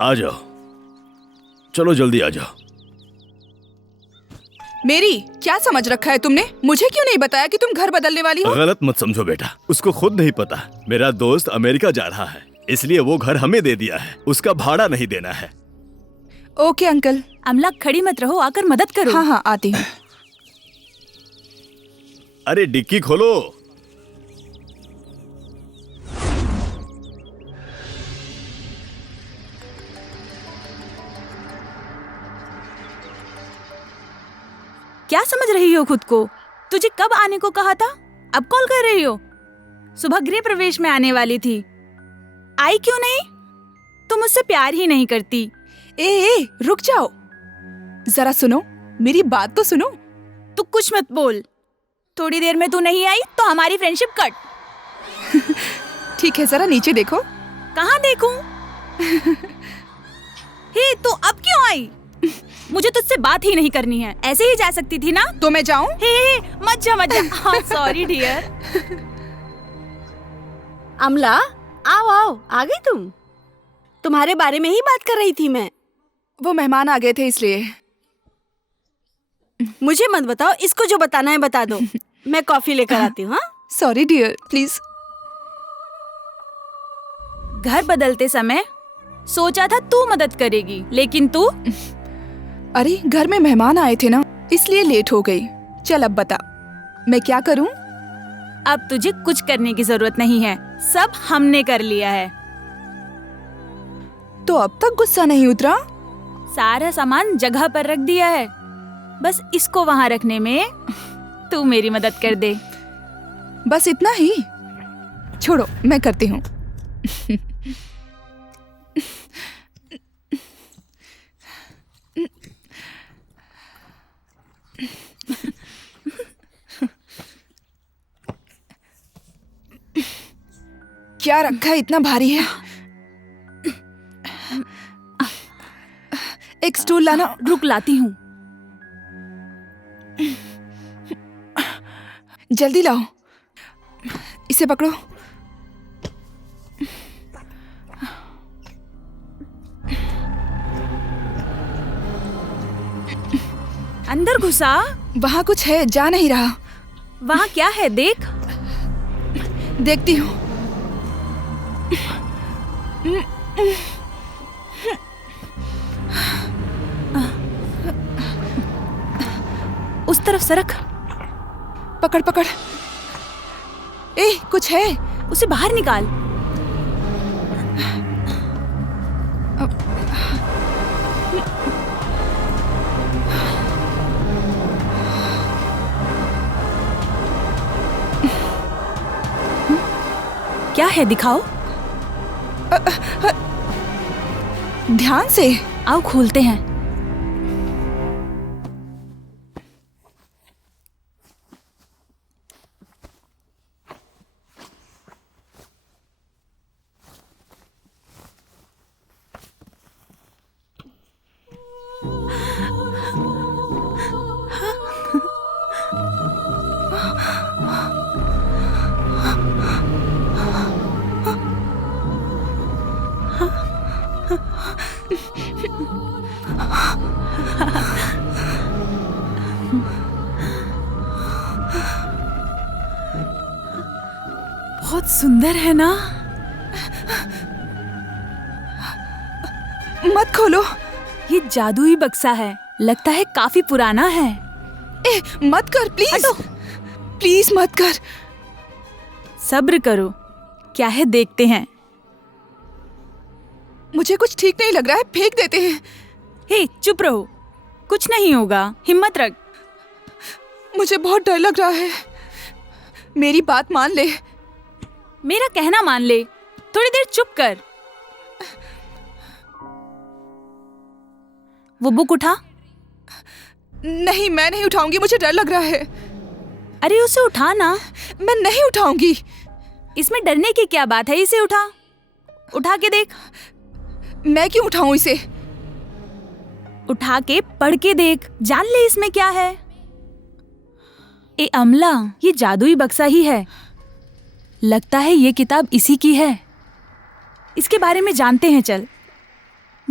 आ जाओ, चलो जल्दी आ जाओ। मेरी क्या समझ रखा है तुमने? मुझे क्यों नहीं बताया कि तुम घर बदलने वाली हो? गलत मत समझो बेटा, उसको खुद नहीं पता। मेरा दोस्त अमेरिका जा रहा है, इसलिए वो घर हमें दे दिया है। उसका भाड़ा नहीं देना है। Okay uncle. अमला खड़ी मत रहो, आकर मदद करो। हाँ हाँ आती हूँ। अरे डिक्की खोलो। क्या समझ रही हो खुद को? तुझे कब आने को कहा था? अब कॉल कर रही हो? सुबह गृह प्रवेश में आने वाली थी, आई क्यों नहीं? तुम मुझसे प्यार ही नहीं करती। ए रुक जाओ, जरा सुनो, मेरी बात तो सुनो। तू कुछ मत बोल। थोड़ी देर में तू नहीं आई तो हमारी फ्रेंडशिप कट। ठीक है, जरा नीचे देखो। कहाँ देखूं? हे, तू अब क्यों आई? मुझे तुझसे बात ही नहीं करनी है। ऐसे ही जा सकती थी ना? तो मैं जाऊं? हे, मत जा मत जा। हाँ सॉरी डियर। अमला, आओ आओ, आ गई तुम? तुम्हारे बारे में ही बात कर रही थी मैं। वो मेहमान आ गए थे इसलिए। मुझे मत बताओ, इसको जो बताना है बता दो। मैं कॉफी लेकर आती हूँ। हाँ सॉरी डियर, प्लीज। घर बदलते समय सोचा था तू मदद करेगी, लेकिन तू अरे घर में मेहमान आए थे ना, इसलिए लेट हो गई। चल अब बता, मैं क्या करूं? अब तुझे कुछ करने की जरूरत नहीं है, सब हमने कर लिया है। तो अब तक गुस्सा नहीं उतरा? सारा सामान जगह पर रख दिया है, बस इसको वहाँ रखने में तू मेरी मदद कर दे। बस इतना ही? छोड़ो, मैं करती हूँ। क्या रखा है, इतना भारी है? एक स्टूल लाना। रुक, लाती हूँ। जल्दी लाओ, इसे पकड़ो। अंदर घुसा। वहाँ कुछ है, जा नहीं रहा। वहाँ क्या है देख। देखती हूँ। उस तरफ सरक। पकड़ पकड़। ए, कुछ है। उसे बाहर निकाल। क्या है, दिखाओ। ध्यान से। आओ खोलते हैं। बहुत सुंदर है ना? मत खोलो। ये जादुई बक्सा है, लगता है काफी पुराना है। ए, मत कर प्लीज। हटो। प्लीज मत कर। सब्र करो, क्या है देखते हैं। मुझे कुछ ठीक नहीं लग रहा है, फेंक देते हैं। हे, चुप रहो, कुछ नहीं होगा, हिम्मत रख। मुझे बहुत डर लग रहा है। मेरी बात मान ले। मेरा कहना मान ले, थोड़ी देर चुप कर। वो बुक उठा। नहीं, मैं नहीं उठाऊंगी, मुझे डर लग रहा है। अरे उसे उठा ना। मैं नहीं उठाऊंगी। इसमें डरने की क्या बात है, इसे उठा। उठा के देख। मैं क्यों उठाऊं इसे? उठा के पढ़ के देख, जान ले इसमें क्या है। ए अमला, ये जादुई बक्सा ही है, लगता है ये किताब इसी की है। इसके बारे में जानते हैं, चल।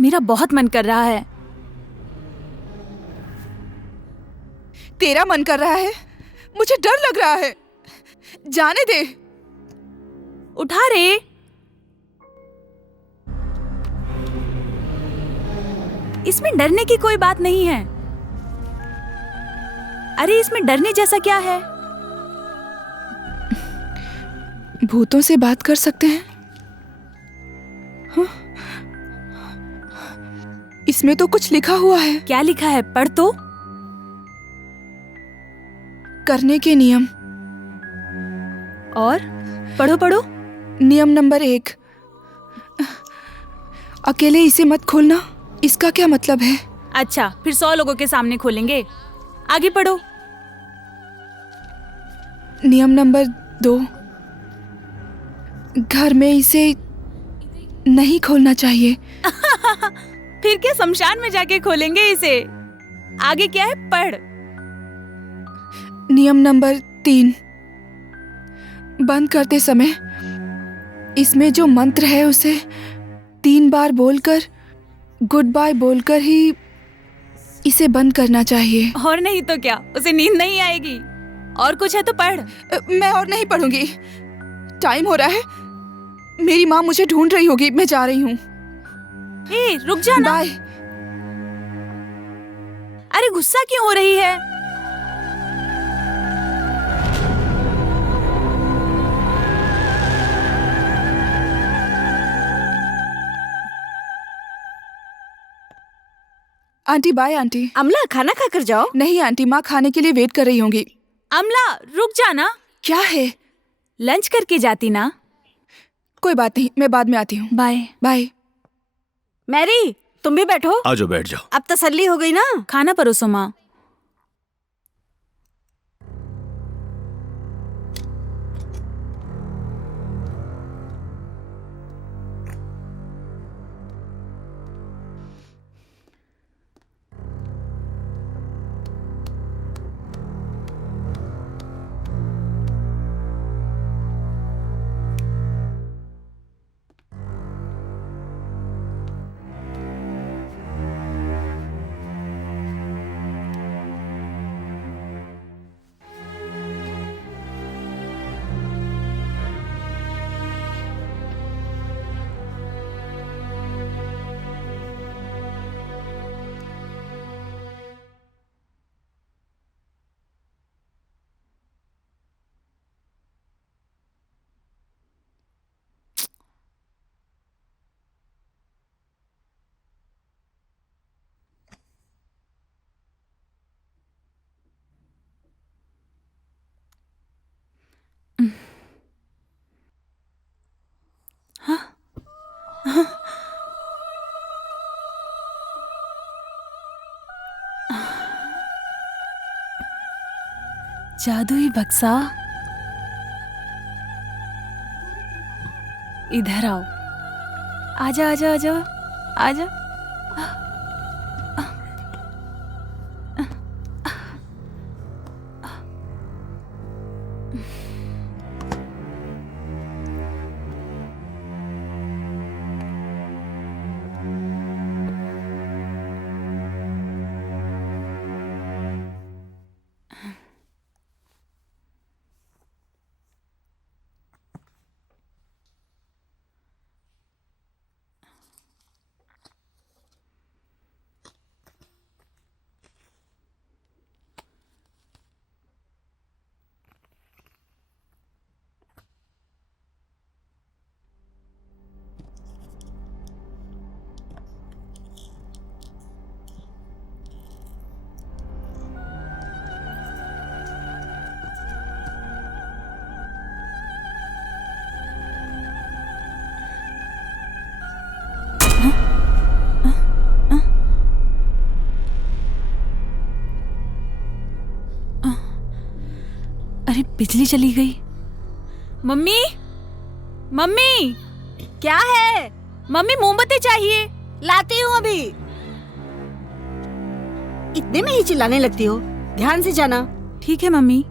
मेरा बहुत मन कर रहा है। तेरा मन कर रहा है? मुझे डर लग रहा है। जाने दे। उठा रे। इसमें डरने की कोई बात नहीं है। अरे इसमें डरने जैसा क्या है? भूतों से बात कर सकते हैं? हाँ? इसमें तो कुछ लिखा हुआ है। क्या लिखा है? पढ़ तो। करने के नियम। और पढ़ो पढ़ो। नियम नंबर 1, अकेले इसे मत खोलना। इसका क्या मतलब है? अच्छा, फिर 100 लोगों के सामने खोलेंगे। आगे पढ़ो। नियम नंबर 2, घर में इसे नहीं खोलना चाहिए। फिर क्या शमशान में जाके खोलेंगे इसे? आगे क्या है? पढ़। नियम नंबर 3, बंद करते समय इसमें जो मंत्र है उसे 3 बार बोलकर गुड बाय बोलकर ही इसे बंद करना चाहिए। और नहीं तो क्या, उसे नींद नहीं आएगी। और कुछ है तो पढ़। मैं और नहीं पढ़ूंगी। टाइम हो रहा है। मेरी माँ मुझे ढूंढ रही होगी। मैं जा रही हूँ। ए, रुक जा ना। बाय। अरे गुस्सा क्यों हो रही है? Aunty bye aunty. अमला खाना खाकर जाओ। नहीं आंटी, माँ खाने के लिए वेट कर रही होंगी। अमला रुक जा ना। क्या है? लंच करके जाती ना। कोई बात नहीं, मैं बाद में आती हूँ। बाय। बाय। मैरी तुम भी बैठो। आ जाओ, बैठ जाओ। अब तसल्ली हो गई ना? खाना परोसो माँ। जादुई बक्सा, इधर आओ। आजा आजा आजा आजा। अरे बिजली चली गई। मम्मी, मम्मी, क्या है? मम्मी मोमबत्ती चाहिए। लाती हूँ अभी। इतने में ही चिल्लाने लगती हो? ध्यान से जाना। ठीक है मम्मी।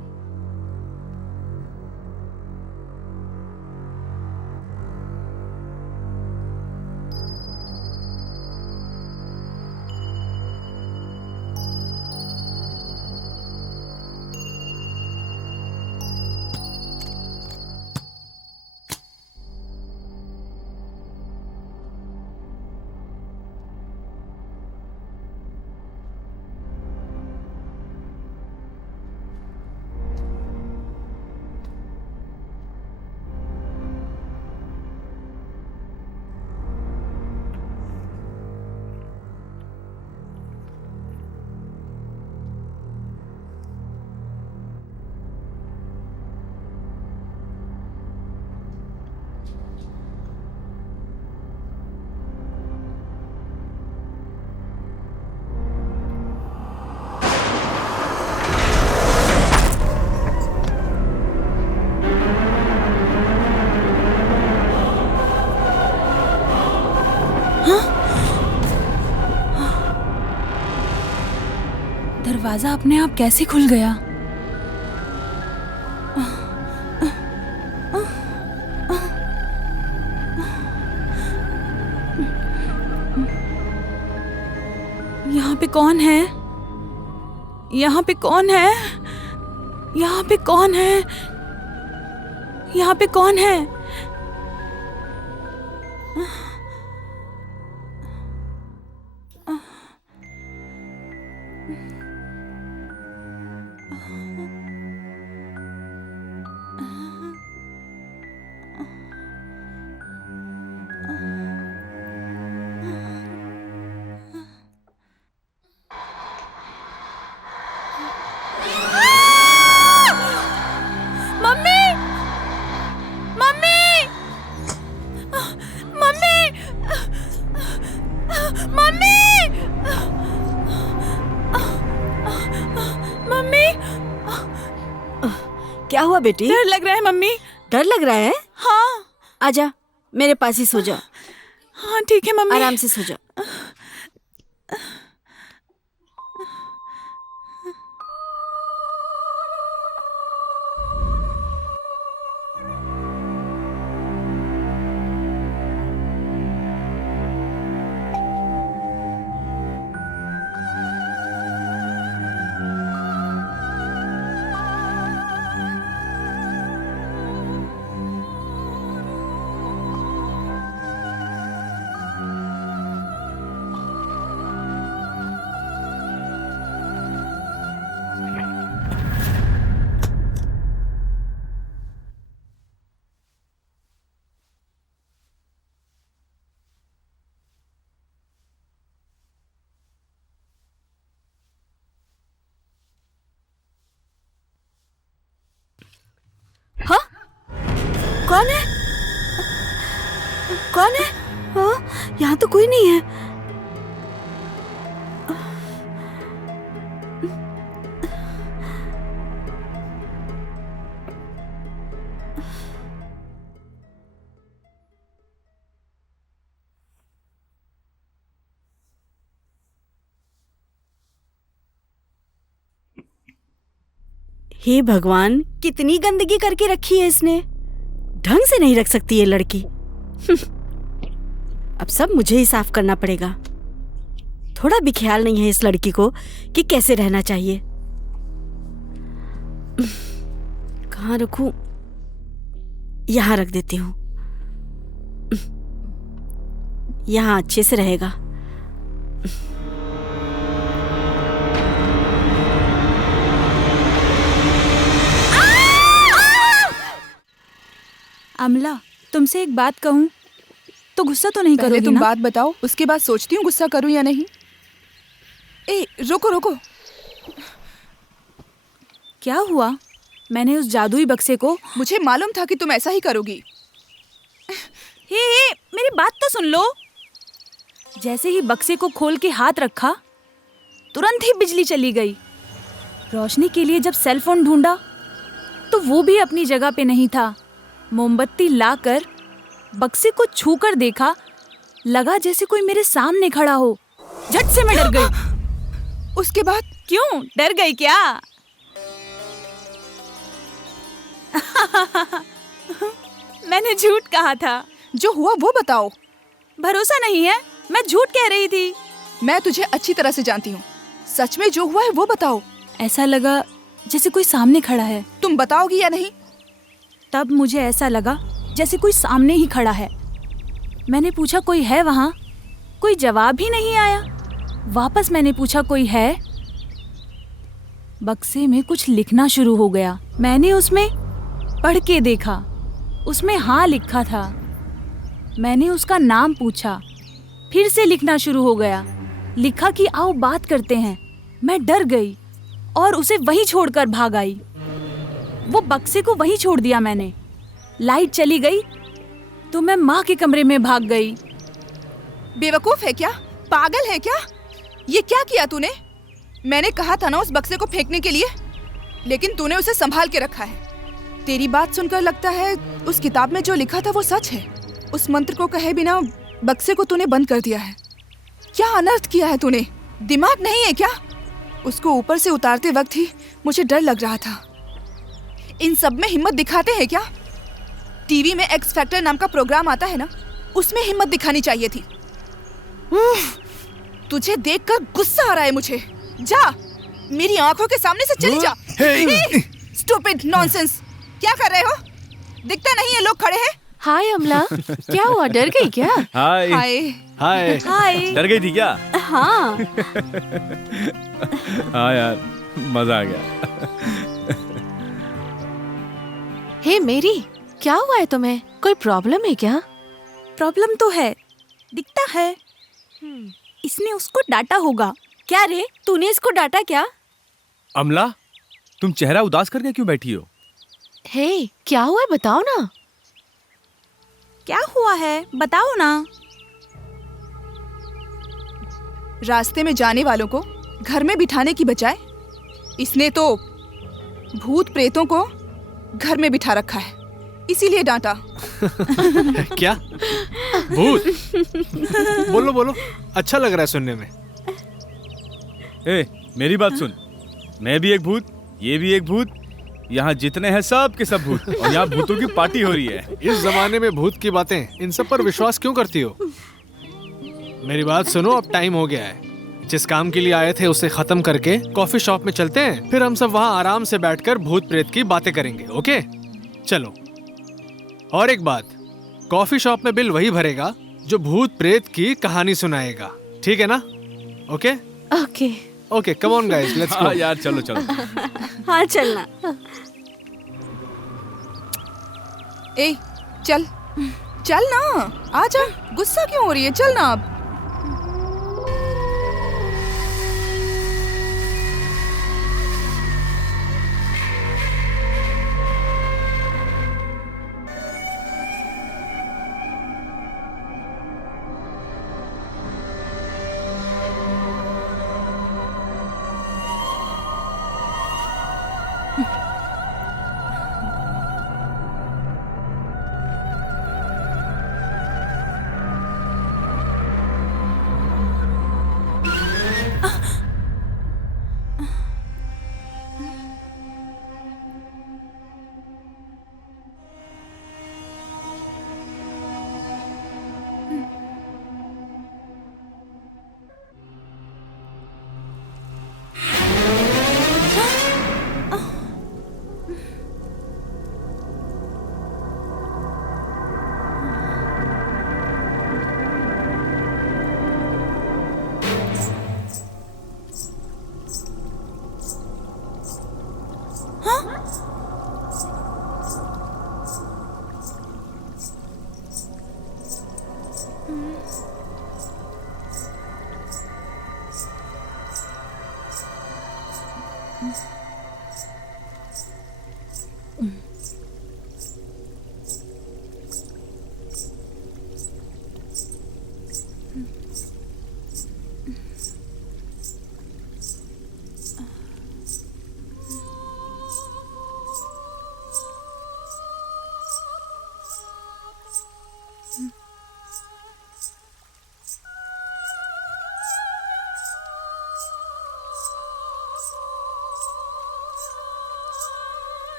दरवाजा अपने आप कैसे खुल गया? यहाँ पे कौन है? यहाँ पे कौन है? यहाँ पे कौन है? यहाँ पे कौन है? क्या हुआ बेटी? डर लग रहा है मम्मी। डर लग रहा है? हाँ। आजा, मेरे पास ही सो जा। हाँ ठीक है मम्मी। आराम से सो जा। हाँ? कौन है? कौन है? हाँ? यहाँ तो कोई नहीं है। हे भगवान, कितनी गंदगी करके रखी है इसने। ढंग से नहीं रख सकती ये लड़की। अब सब मुझे ही साफ करना पड़ेगा। थोड़ा भी ख्याल नहीं है इस लड़की को कि कैसे रहना चाहिए। कहाँ रखूं? यहाँ रख देती हूँ। यहाँ अच्छे से रहेगा। अमला, तुमसे एक बात कहूं तो गुस्सा तो नहीं पहले करोगी तुम ना? बात बताओ, उसके बाद सोचती हूँ गुस्सा करूँ या नहीं। ए, रुको रुको। क्या हुआ? मैंने उस जादुई बक्से को मुझे मालूम था कि तुम ऐसा ही करोगी। हे, मेरी बात तो सुन लो। जैसे ही बक्से को खोल के हाथ रखा, तुरंत ही बिजली चली गई। रोशनी के लिए जब सेल फोन ढूंढा तो वो भी अपनी जगह पे नहीं था। मोमबत्ती लाकर बक्से को छूकर देखा, लगा जैसे कोई मेरे सामने खड़ा हो। झट से मैं डर गई। उसके बाद? क्यों, डर गई क्या? मैंने झूठ कहा था। जो हुआ वो बताओ। भरोसा नहीं है? मैं झूठ कह रही थी। मैं तुझे अच्छी तरह से जानती हूँ। सच में जो हुआ है वो बताओ। ऐसा लगा जैसे कोई सामने खड़ा है। तुम बताओगी या नहीं? तब मुझे ऐसा लगा जैसे कोई सामने ही खड़ा है। मैंने पूछा कोई है वहाँ? कोई जवाब ही नहीं आया। वापस मैंने पूछा कोई है? बक्से में कुछ लिखना शुरू हो गया। मैंने उसमें पढ़ के देखा, उसमें हाँ लिखा था। मैंने उसका नाम पूछा, फिर से लिखना शुरू हो गया। लिखा कि आओ बात करते हैं। मैं डर गई और उसे वहीं छोड़कर भाग आई। वो बक्से को वहीं छोड़ दिया मैंने। लाइट चली गई तो मैं माँ के कमरे में भाग गई। बेवकूफ है क्या? पागल है क्या? ये क्या किया तूने? मैंने कहा था ना उस बक्से को फेंकने के लिए, लेकिन तूने उसे संभाल के रखा है। तेरी बात सुनकर लगता है उस किताब में जो लिखा था वो सच है। उस मंत्र को कहे बिना बक्से को तूने बंद कर दिया है। क्या अनर्थ किया है तूने? दिमाग नहीं है क्या? उसको ऊपर से उतारते वक्त ही मुझे डर लग रहा था। इन सब में हिम्मत दिखाते हैं क्या? टीवी में एक्स फैक्टर नाम का प्रोग्राम आता है ना, उसमें हिम्मत दिखानी चाहिए थी। तुझे देखकर गुस्सा आ रहा है मुझे। जा, मेरी आंखों के सामने से चली जा। स्टूपिड नॉनसेंस, क्या कर रहे हो? दिखता नहीं है लोग खड़े हैं। हाय अमला, क्या हुआ, डर गई क्या? हाय हाय हाय। हाय। डर गई थी क्या? हाँ। हाँ यार, मजा आ गया। हे मेरी, क्या हुआ है तुम्हें? कोई प्रॉब्लम है क्या? प्रॉब्लम तो है, दिखता है। इसने उसको डांटा होगा। क्या रे, तूने इसको डांटा क्या? अमला, तुम चेहरा उदास करके क्यों बैठी हो? हे, क्या हुआ है बताओ ना। क्या हुआ है बताओ ना। रास्ते में जाने वालों को घर में बिठाने की बजाय इसने तो भूत प्रेतों को घर में बिठा रखा है, इसीलिए डांटा। क्या? भूत? बोलो बोलो, अच्छा लग रहा है सुनने में। ए, मेरी बात सुन। मैं भी एक भूत, ये भी एक भूत, यहाँ जितने हैं सब के सब भूत, और यहाँ भूतों की पार्टी हो रही है। इस जमाने में भूत की बातें, इन सब पर विश्वास क्यों करती हो? मेरी बात सुनो, अब टाइम हो गया है। जिस काम के लिए आए थे उसे खत्म करके कॉफी शॉप में चलते हैं, फिर हम सब वहाँ आराम से बैठकर भूत प्रेत की बातें करेंगे। ओके, चलो। और एक बात, कॉफी शॉप में बिल वही भरेगा जो भूत प्रेत की कहानी सुनाएगा, ठीक है ना? Okay okay. Okay, come on guys, let's go. हाँ यार, चलो चलो। हाँ चलना। ए, चल चल ना, आजा। गुस्सा क्यों हो रही है? चल ना अब।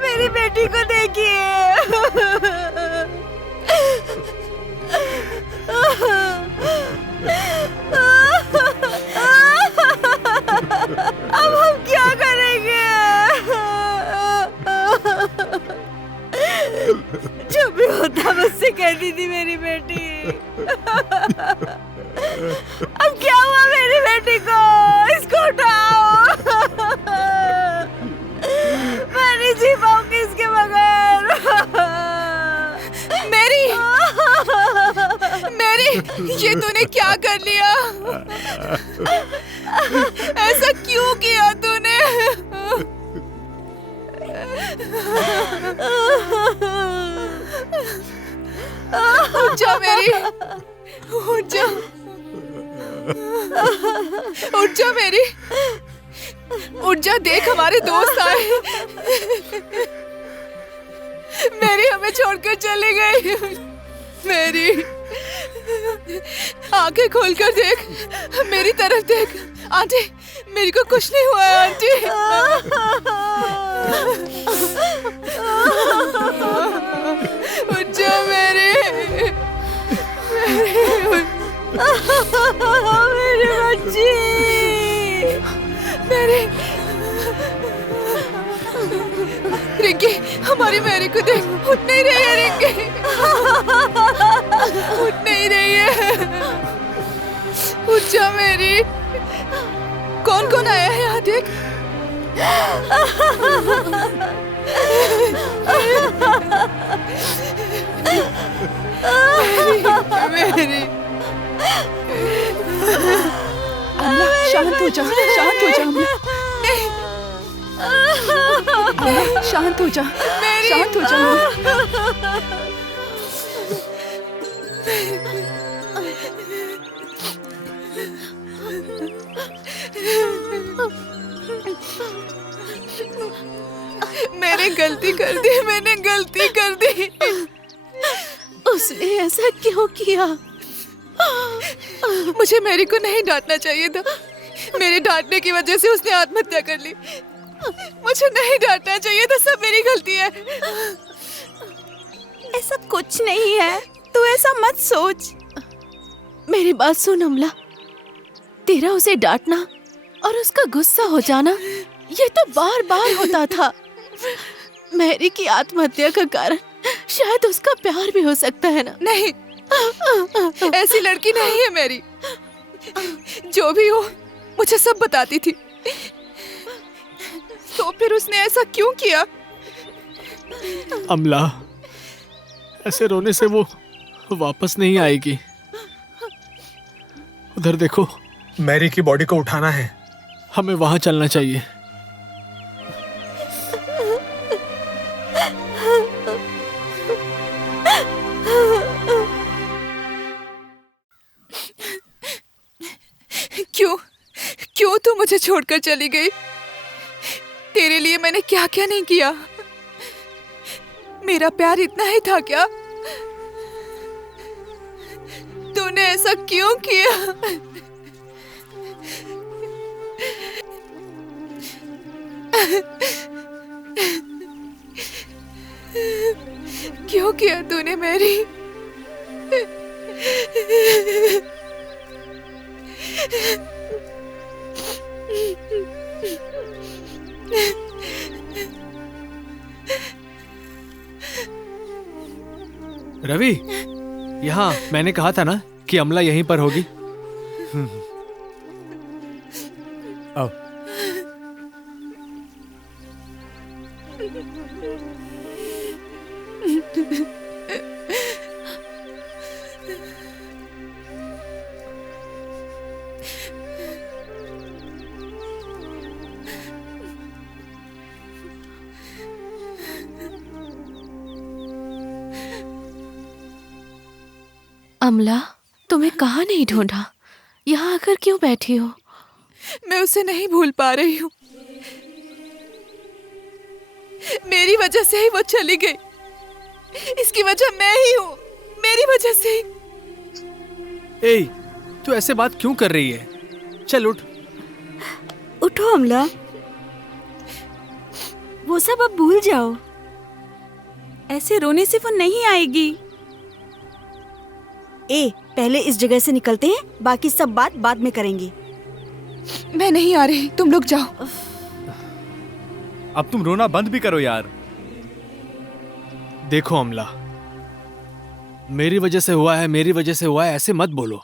मेरी बेटी को देखिए। अब हम क्या करेंगे? जो भी होता मुझसे कहती थी मेरी बेटी। अब क्या हुआ मेरी बेटी को? इसको उठाओ। मैं नहीं जी पाऊंगी इसके बगैर। मेरी मेरी, ये तूने क्या कर लिया? ऐसा क्यों किया तूने? उठ जा मेरी, उठ जा, उठ जा मेरी, उठ जा। देख हमारे दोस्त आए। मेरी हमें छोड़कर चली गई। मेरी आंखें खोलकर देख, मेरी तरफ देख। आंटी, मेरी को कुछ नहीं हुआ है आंटी। उठ जा मेरी, मेरी बच्ची। मेरी रिंकी, हमारी मैरी को देख, उठ नहीं रही है रिंकी, उठ नहीं रही है। उठ जा मेरी। कौन कौन आया है यहाँ देख। मेरी अम्ला, शांत हो जा, शांत हो जा अम्ला। अम्ला, शांत हो जा, शांत हो जा। मैंने गलती कर दी, मैंने गलती कर दी। उसने ऐसा क्यों किया? मुझे मेरी को नहीं डांटना चाहिए था। मेरे डांटने की वजह से उसने आत्महत्या कर ली। मुझे नहीं डांटना चाहिए था, सब मेरी गलती है। ऐसा कुछ नहीं है, तू ऐसा मत सोच। मेरी बात सुन अमला, तेरा उसे डांटना और उसका गुस्सा हो जाना, ये तो बार बार होता था। मैरी की आत्महत्या का कारण शायद उसका प्यार भी हो सकता है ना। नहीं, ऐसी लड़की नहीं है मेरी। जो भी हो, मुझे सब बताती थी। तो फिर उसने ऐसा क्यों किया? अमला, ऐसे रोने से वो वापस नहीं आएगी। उधर देखो, मैरी की बॉडी को उठाना है। हमें वहां चलना चाहिए। क्यों क्यों तू मुझे छोड़कर चली गई? तेरे लिए मैंने क्या क्या नहीं किया। मेरा प्यार इतना ही था क्या? तूने ऐसा क्यों किया? क्यों किया तूने मेरी? रवि, यहाँ मैंने कहा था ना कि अमला यहीं पर होगी। आओ। अमला, तुम्हें कहाँ नहीं ढूंढा? यहाँ आकर क्यों बैठी हो? मैं उसे नहीं भूल पा रही हूँ। मेरी वजह से ही वो चली गई। इसकी वजह मैं ही हूँ, मेरी वजह से ही। ए, तू ऐसे बात क्यों कर रही है? चल उठ। उठो अमला, वो सब अब भूल जाओ। ऐसे रोने से वो नहीं आएगी। पहले इस जगह से निकलते हैं, बाकी सब बात बाद में करेंगे। मैं नहीं आ रही, तुम लोग जाओ। अब तुम रोना बंद भी करो यार। देखो अमला, मेरी वजह से हुआ है, मेरी वजह से हुआ है, ऐसे मत बोलो।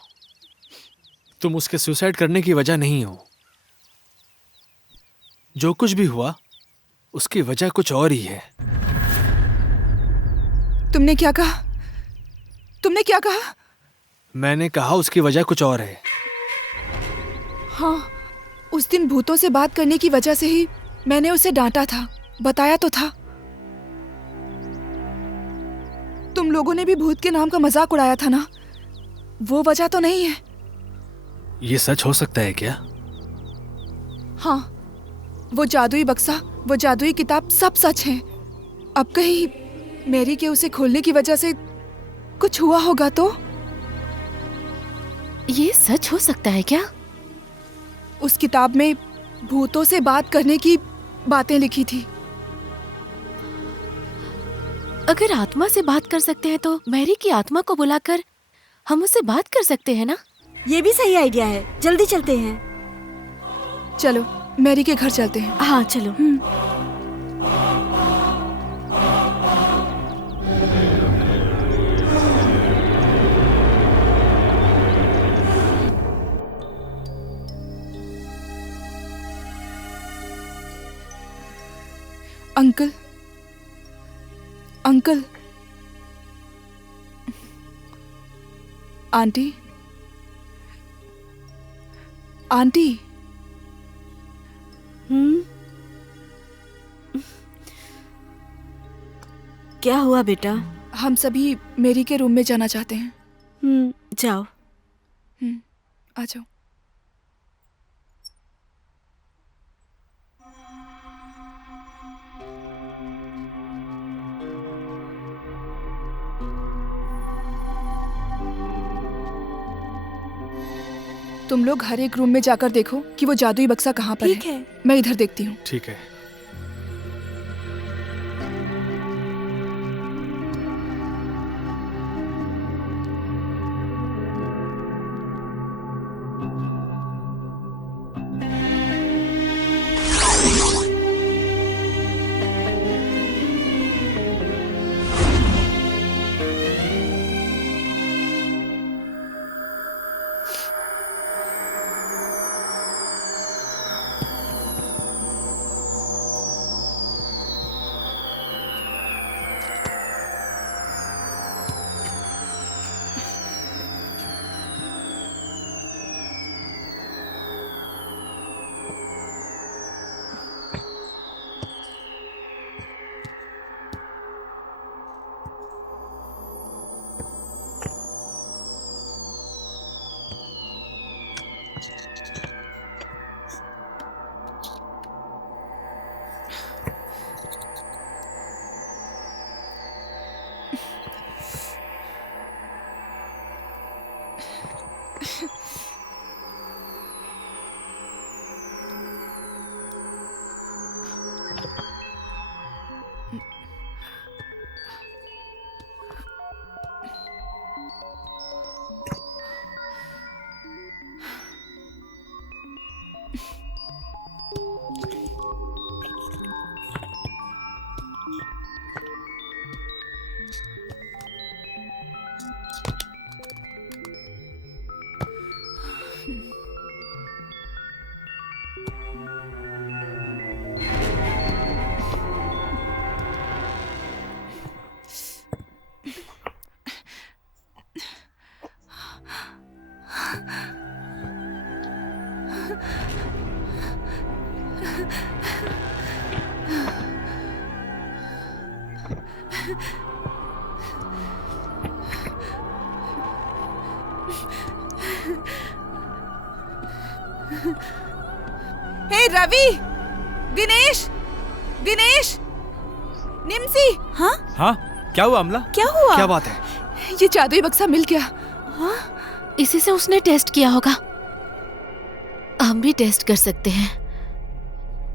तुम उसके सुसाइड करने की वजह नहीं हो। जो कुछ भी हुआ उसकी वजह कुछ और ही है। तुमने क्या कहा? तुमने क्या कहा? मैंने कहा उसकी वजह कुछ और है। हाँ, उस दिन भूतों से बात करने की वजह से ही मैंने उसे डांटा था, बताया तो था। तुम लोगों ने भी भूत के नाम का मजाक उड़ाया था ना, वो वजह तो नहीं है। ये सच हो सकता है क्या? हाँ, वो जादुई बक्सा, वो जादुई किताब सब सच है। अब कहीं मैरी के उसे खोलने की वजह से कुछ हुआ होगा तो? ये सच हो सकता है क्या? उस किताब में भूतों से बात करने की बातें लिखी थी। अगर आत्मा से बात कर सकते हैं तो मैरी की आत्मा को बुलाकर हम उससे बात कर सकते हैं ना? ये भी सही आइडिया है, जल्दी चलते हैं। चलो मैरी के घर चलते हैं। हाँ चलो। अंकल, अंकल, आंटी, आंटी, क्या हुआ बेटा? हम सभी मेरी के रूम में जाना चाहते हैं। जाओ। आ जाओ। तुम लोग हर एक रूम में जाकर देखो कि वो जादुई बक्सा कहाँ पर ठीक है। मैं इधर देखती हूँ। ठीक है। हे रवि, दिनेश, दिनेश, निम्सी। हाँ, हाँ, क्या हुआ अमला? क्या हुआ? क्या बात है? ये जादुई बक्सा मिल गया। इसी से उसने टेस्ट किया होगा। हम भी टेस्ट कर सकते हैं।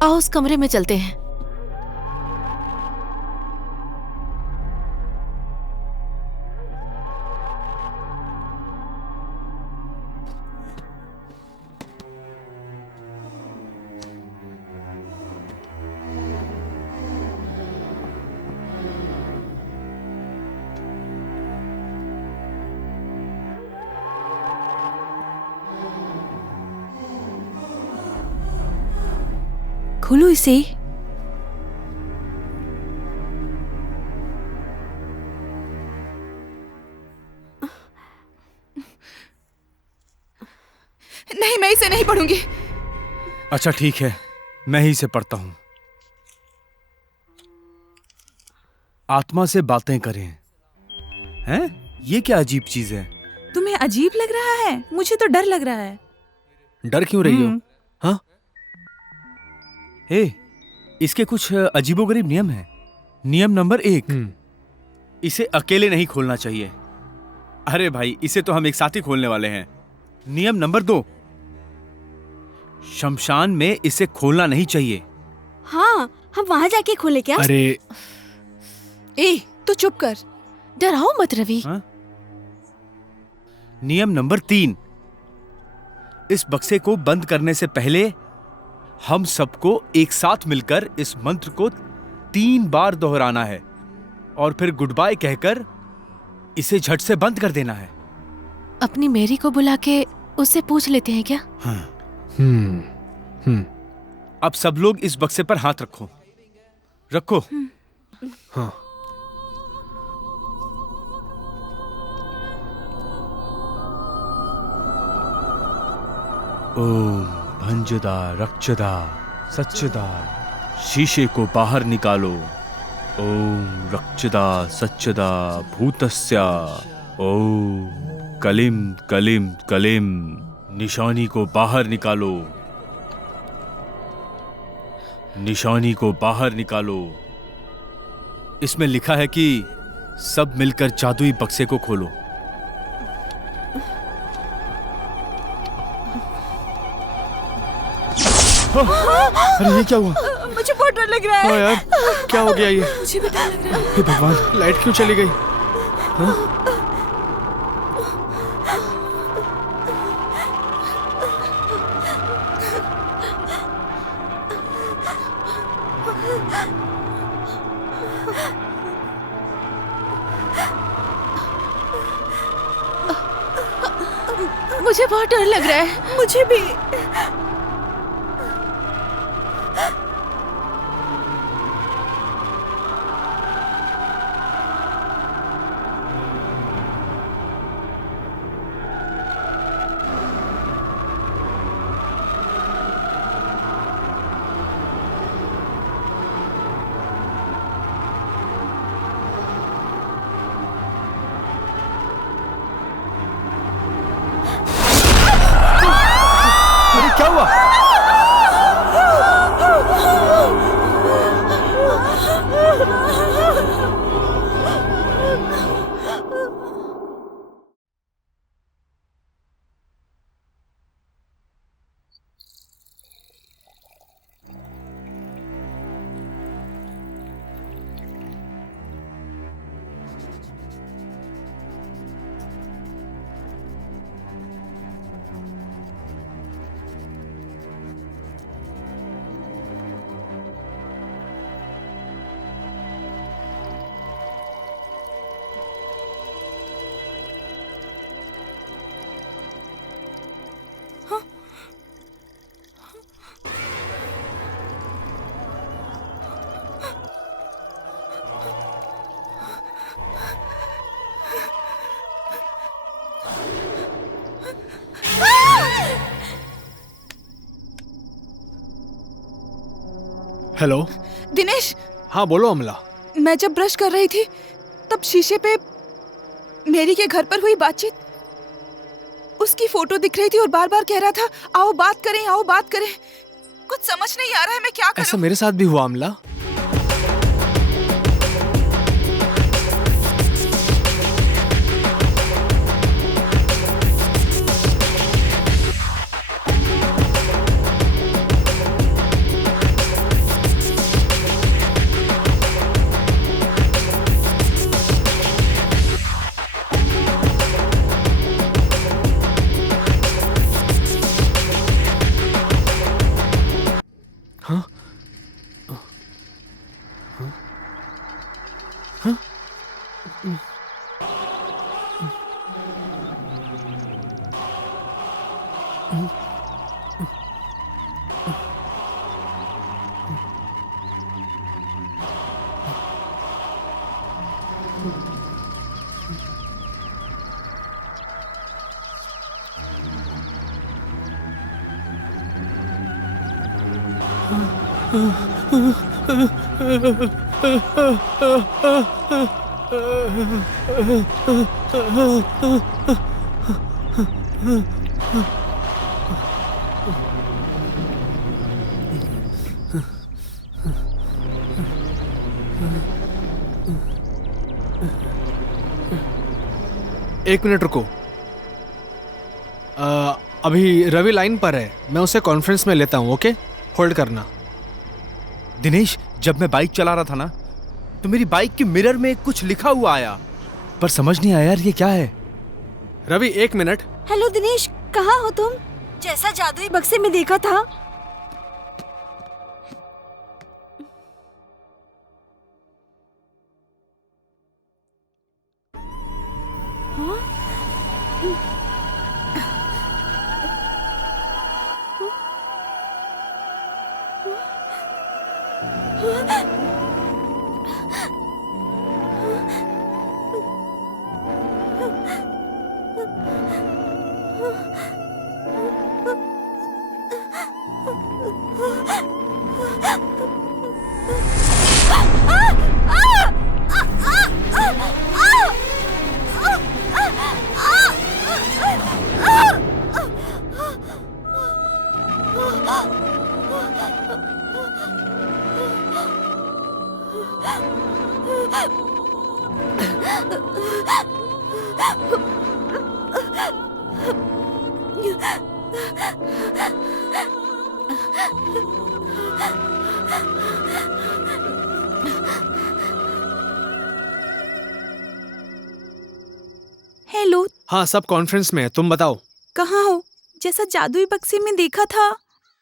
आओ उस कमरे में चलते हैं। खोलो इसे। नहीं, मैं इसे नहीं पढ़ूंगी। अच्छा ठीक है, मैं ही इसे पढ़ता हूं। आत्मा से बातें करें। हैं? ये क्या अजीब चीज है? तुम्हें अजीब लग रहा है? मुझे तो डर लग रहा है। डर क्यों रही हो? हाँ? हे, इसके कुछ अजीबोगरीब नियम हैं। नियम नंबर 1, इसे अकेले नहीं खोलना चाहिए। अरे भाई, इसे तो हम एक साथ ही खोलने वाले हैं। नियम नंबर 2, शमशान में इसे खोलना नहीं चाहिए। हाँ, हम वहाँ जाके खोले क्या? अरे ए, तू चुप कर। डराओ मत रवि। हाँ? नियम नंबर 3, इस बक्से को बंद करने से पहले हम सबको एक साथ मिलकर इस मंत्र को 3 बार दोहराना है और फिर गुड बाय कहकर इसे झट से बंद कर देना है। अपनी मेरी को बुला के उससे पूछ लेते हैं क्या? अब सब लोग इस बक्से पर हाथ रखो। रखो। हाँ। ओम भंजदा रक्षदा सच्चदा, शीशे को बाहर निकालो। ओम रक्षदा सच्चदा भूतस्या। ओम कलिम कलिम कलिम, निशानी को बाहर निकालो। निशानी को बाहर निकालो। इसमें लिखा है कि सब मिलकर जादुई बक्से को खोलो। अरे ये क्या हुआ? मुझे बहुत डर लग रहा हाँ है। यार, क्या हो गया ये? मुझे भी डर लग रहा है। हे भगवान, लाइट क्यों चली गई? मुझे बहुत डर लग रहा है। मुझे भी। अरे क्या हुआ? हेलो। दिनेश, हाँ बोलो अमला। मैं जब ब्रश कर रही थी तब शीशे पे मेरी के घर पर हुई बातचीत, उसकी फोटो दिख रही थी और बार बार कह रहा था आओ बात करें, आओ बात करें। कुछ समझ नहीं आ रहा है मैं क्या करूं। ऐसा मेरे साथ भी हुआ अमला। एक मिनट रुको। अभी रवि लाइन पर है, मैं उसे कॉन्फ्रेंस में लेता हूँ। ओके, होल्ड करना। दिनेश, जब मैं बाइक चला रहा था ना तो मेरी बाइक के मिरर में कुछ लिखा हुआ आया, पर समझ नहीं आया यार ये क्या है। रवि एक मिनट। हेलो दिनेश, कहाँ हो तुम? जैसा जादुई बक्से में देखा था। हेलो। हाँ, सब कॉन्फ्रेंस में है, तुम बताओ। कहाँ हो? जैसा जादुई बक्से में देखा था।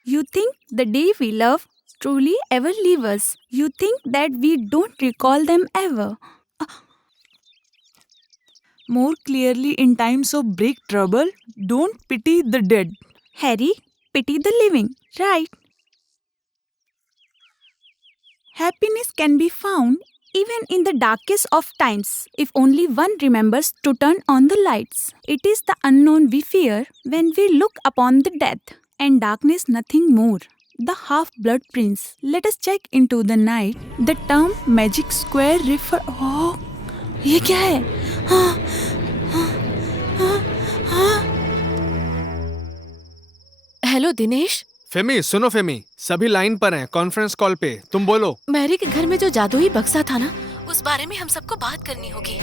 You think the day we love truly ever leave us. You think that we don't recall them ever. More clearly in times of break trouble, don't pity the dead. Harry, pity the living, right? Happiness can be found even in the darkest of times if only one remembers to turn on the lights. It is the unknown we fear when we look upon the death, and darkness nothing more. The half-blood prince. Let us check into the night. The term magic square refer. Oh, ये क्या है? हाँ, हाँ, हाँ, हाँ. Hello Dinesh. फेमी, सुनो फेमी, सभी line पर हैं, कॉन्फ्रेंस कॉल पे। तुम बोलो। मैरी के घर में जो जादुई बक्सा था ना, उस बारे में हम सबको बात करनी होगी।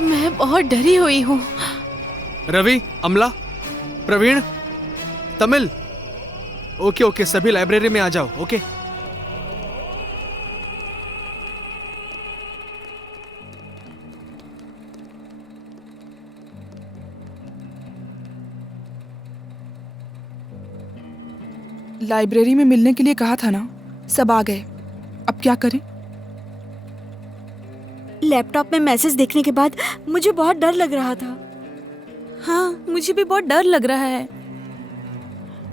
मैं बहुत डरी हुई हूँ। रवि, अमला, प्रवीण, तमिल। ओके ओके, सभी लाइब्रेरी में आ जाओ। ओके। लाइब्रेरी में मिलने के लिए कहा था ना, सब आ गए। अब क्या करें? लैपटॉप में मैसेज देखने के बाद मुझे बहुत डर लग रहा था। हाँ, मुझे भी बहुत डर लग रहा है।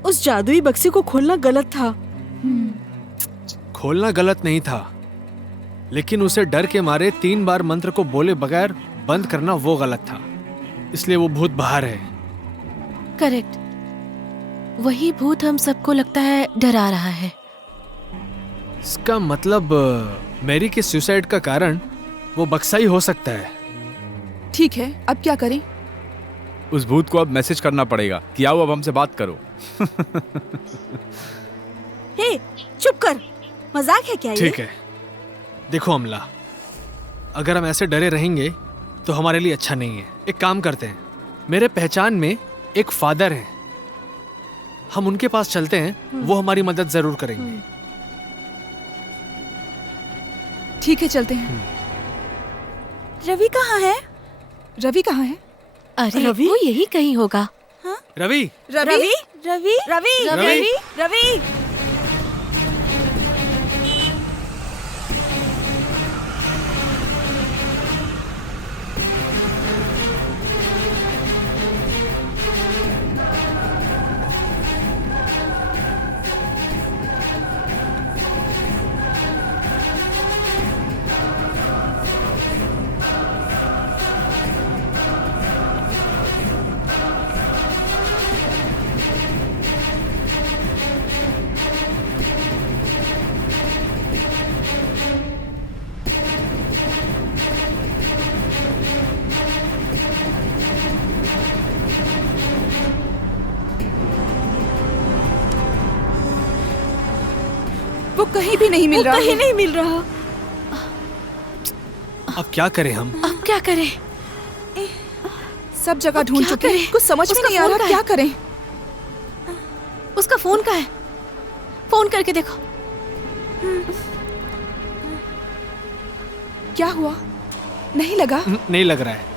उस जादुई बक्से को खोलना गलत था। खोलना गलत नहीं था, लेकिन उसे डर के मारे 3 बार मंत्र को बोले बगैर बंद करना वो गलत था, इसलिए वो भूत बाहर है। करेक्ट, वही भूत हम सबको लगता है डरा रहा है। इसका मतलब मैरी के सुसाइड का कारण वो बक्सा ही हो सकता है। ठीक है, अब क्या करें? उस भूत को अब मैसेज करना पड़ेगा कि आओ अब हमसे बात करो। हे, चुप कर, मजाक है क्या ये? ठीक है, देखो अमला, अगर हम ऐसे डरे रहेंगे तो हमारे लिए अच्छा नहीं है। एक काम करते हैं, मेरे पहचान में एक फादर हैं, हम उनके पास चलते हैं, वो हमारी मदद जरूर करेंगे। ठीक है, चलते हैं। रवि कहाँ है? रवि कहाँ है? अरे रवि? वो यही कहीं होगा। रवि, रवि रवि रवि रवि रवि? रवि वो कहीं भी नहीं मिल रहा कहीं है। नहीं मिल रहा। अब क्या करें हम? अब क्या करें? सब जगह ढूंढ क्या चुके हैं, करें? कुछ समझ में उसका नहीं आ फोन रहा कहाँ क्या है? करें। उसका फोन कहाँ है? फोन करके देखो। क्या हुआ? नहीं लगा? नहीं लग रहा है।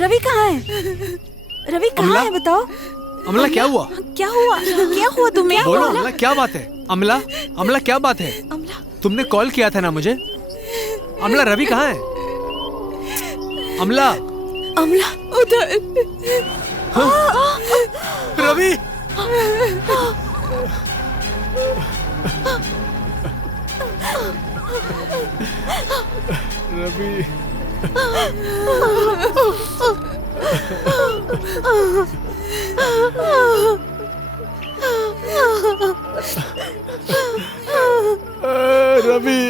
रवि कहाँ है? रवि कहाँ अमला? है बताओ? अमला क्या हुआ? क्या हुआ? क्या हुआ तुम्हें? बोलो अमला, क्या बात है? अमला, अमला क्या बात है? अमला, तुमने कॉल किया था ना मुझे? अमला, रवि कहाँ है? अमला, अमला उधर। रवि! रवि! रवि!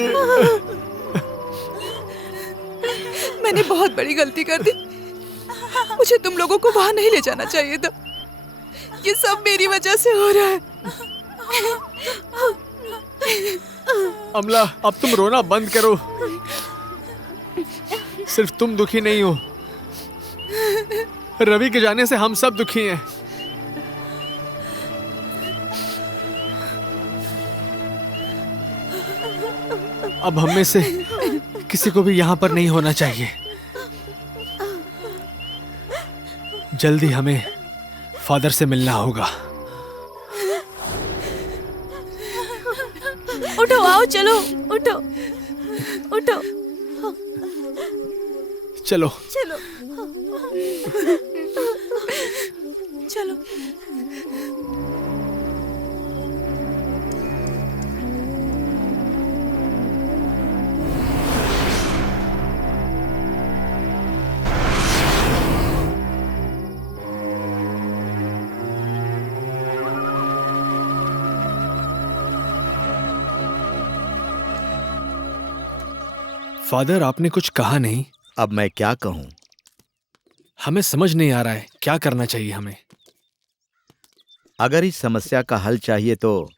मैंने बहुत बड़ी गलती कर दी। मुझे तुम लोगों को वहां नहीं ले जाना चाहिए था। ये सब मेरी वजह से हो रहा है। अमला, अब तुम रोना बंद करो। सिर्फ तुम दुखी नहीं हो, रवि के जाने से हम सब दुखी हैं। अब हम में से किसी को भी यहाँ पर नहीं होना चाहिए। जल्दी हमें फादर से मिलना होगा। उठो, आओ, चलो, उठो, उठो, चलो। चलो, चलो। फादर, आपने कुछ कहा नहीं। अब मैं क्या कहूं? हमें समझ नहीं आ रहा है क्या करना चाहिए हमें। अगर इस समस्या का हल चाहिए तो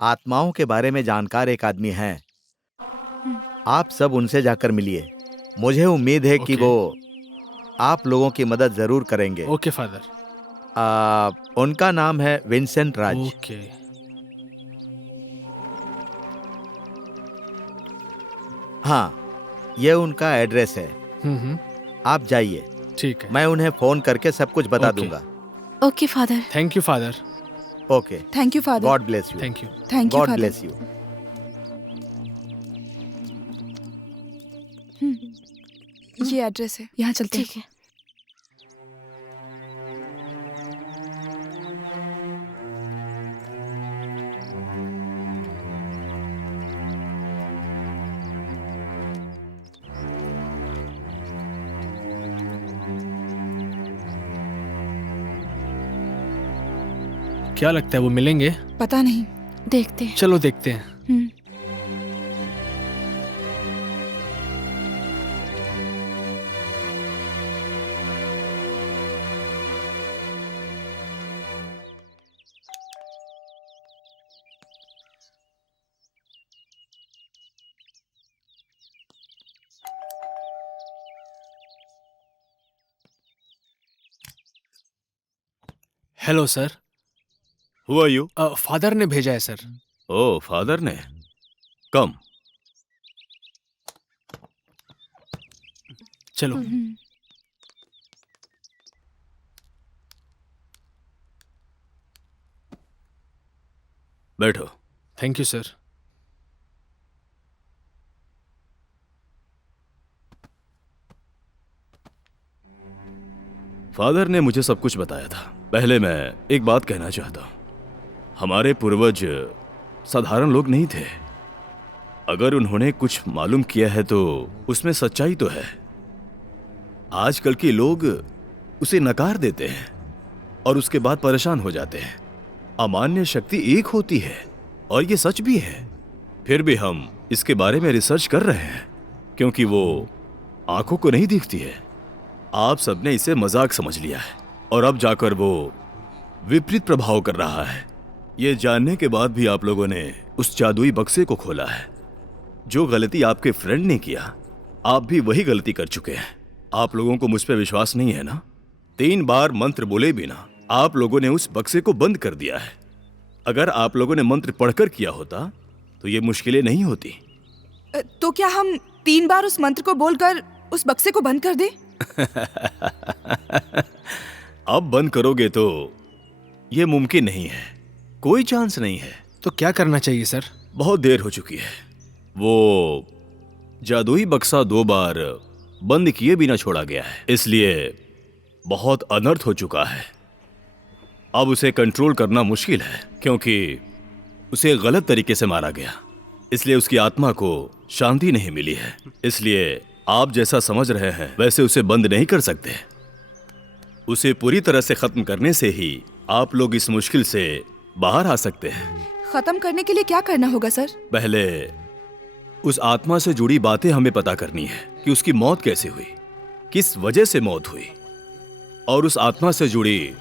आत्माओं के बारे में जानकार एक आदमी हैं, आप सब उनसे जाकर मिलिए। मुझे उम्मीद है कि ओके। वो आप लोगों की मदद जरूर करेंगे। Okay father. उनका नाम है विंसेंट राज। ओके। हाँ, ये उनका एड्रेस है। आप जाइए, ठीक है। मैं उन्हें फोन करके सब कुछ बता ओके। दूंगा। Okay father. Thank you father. Okay, thank you father. God bless you. Thank you. Thank you God father. Bless you. ये एड्रेस है, यहाँ चलते हैं। ठीक है। क्या लगता है वो मिलेंगे? पता नहीं। देखते हैं। चलो देखते हैं। हम्म। Hello sir. Who are you? Father ने भेजा है सर। ओ, फादर ने। कम। चलो। बैठो। Thank you sir. फादर ने मुझे सब कुछ बताया था। पहले मैं एक बात कहना चाहता हूं। हमारे पूर्वज साधारण लोग नहीं थे। अगर उन्होंने कुछ मालूम किया है तो उसमें सच्चाई तो है। आजकल के लोग उसे नकार देते हैं और उसके बाद परेशान हो जाते हैं। अमान्य शक्ति एक होती है और ये सच भी है। फिर भी हम इसके बारे में रिसर्च कर रहे हैं क्योंकि वो आंखों को नहीं दिखती है। आप सबने इसे मजाक समझ लिया है और अब जाकर वो विपरीत प्रभाव कर रहा है। ये जानने के बाद भी आप लोगों ने उस जादुई बक्से को खोला है। जो गलती आपके फ्रेंड ने किया, आप भी वही गलती कर चुके हैं। आप लोगों को मुझ पर विश्वास नहीं है ना? 3 बार मंत्र बोले बिना आप लोगों ने उस बक्से को बंद कर दिया है। अगर आप लोगों ने मंत्र पढ़कर किया होता तो ये मुश्किलें नहीं होती। तो क्या हम 3 बार उस मंत्र को बोलकर उस बक्से को बंद कर दें? अब बंद करोगे तो ये मुमकिन नहीं है। कोई चांस नहीं है। तो क्या करना चाहिए सर? बहुत देर हो चुकी है। वो जादुई बक्सा 2 बार बंद किए बिना छोड़ा गया है, इसलिए बहुत अनर्थ हो चुका है। अब उसे कंट्रोल करना मुश्किल है क्योंकि उसे गलत तरीके से मारा गया, इसलिए उसकी आत्मा को शांति नहीं मिली है। इसलिए आप जैसा समझ रहे हैं वैसे उसे बंद नहीं कर सकते। उसे पूरी तरह से खत्म करने से ही आप लोग इस मुश्किल से बाहर आ सकते हैं। खत्म करने के लिए क्या करना होगा सर? पहले उस आत्मा से जुड़ी बातें हमें पता करनी है कि उसकी मौत कैसे हुई, किस वजह से मौत हुई, और उस आत्मा से जुड़ी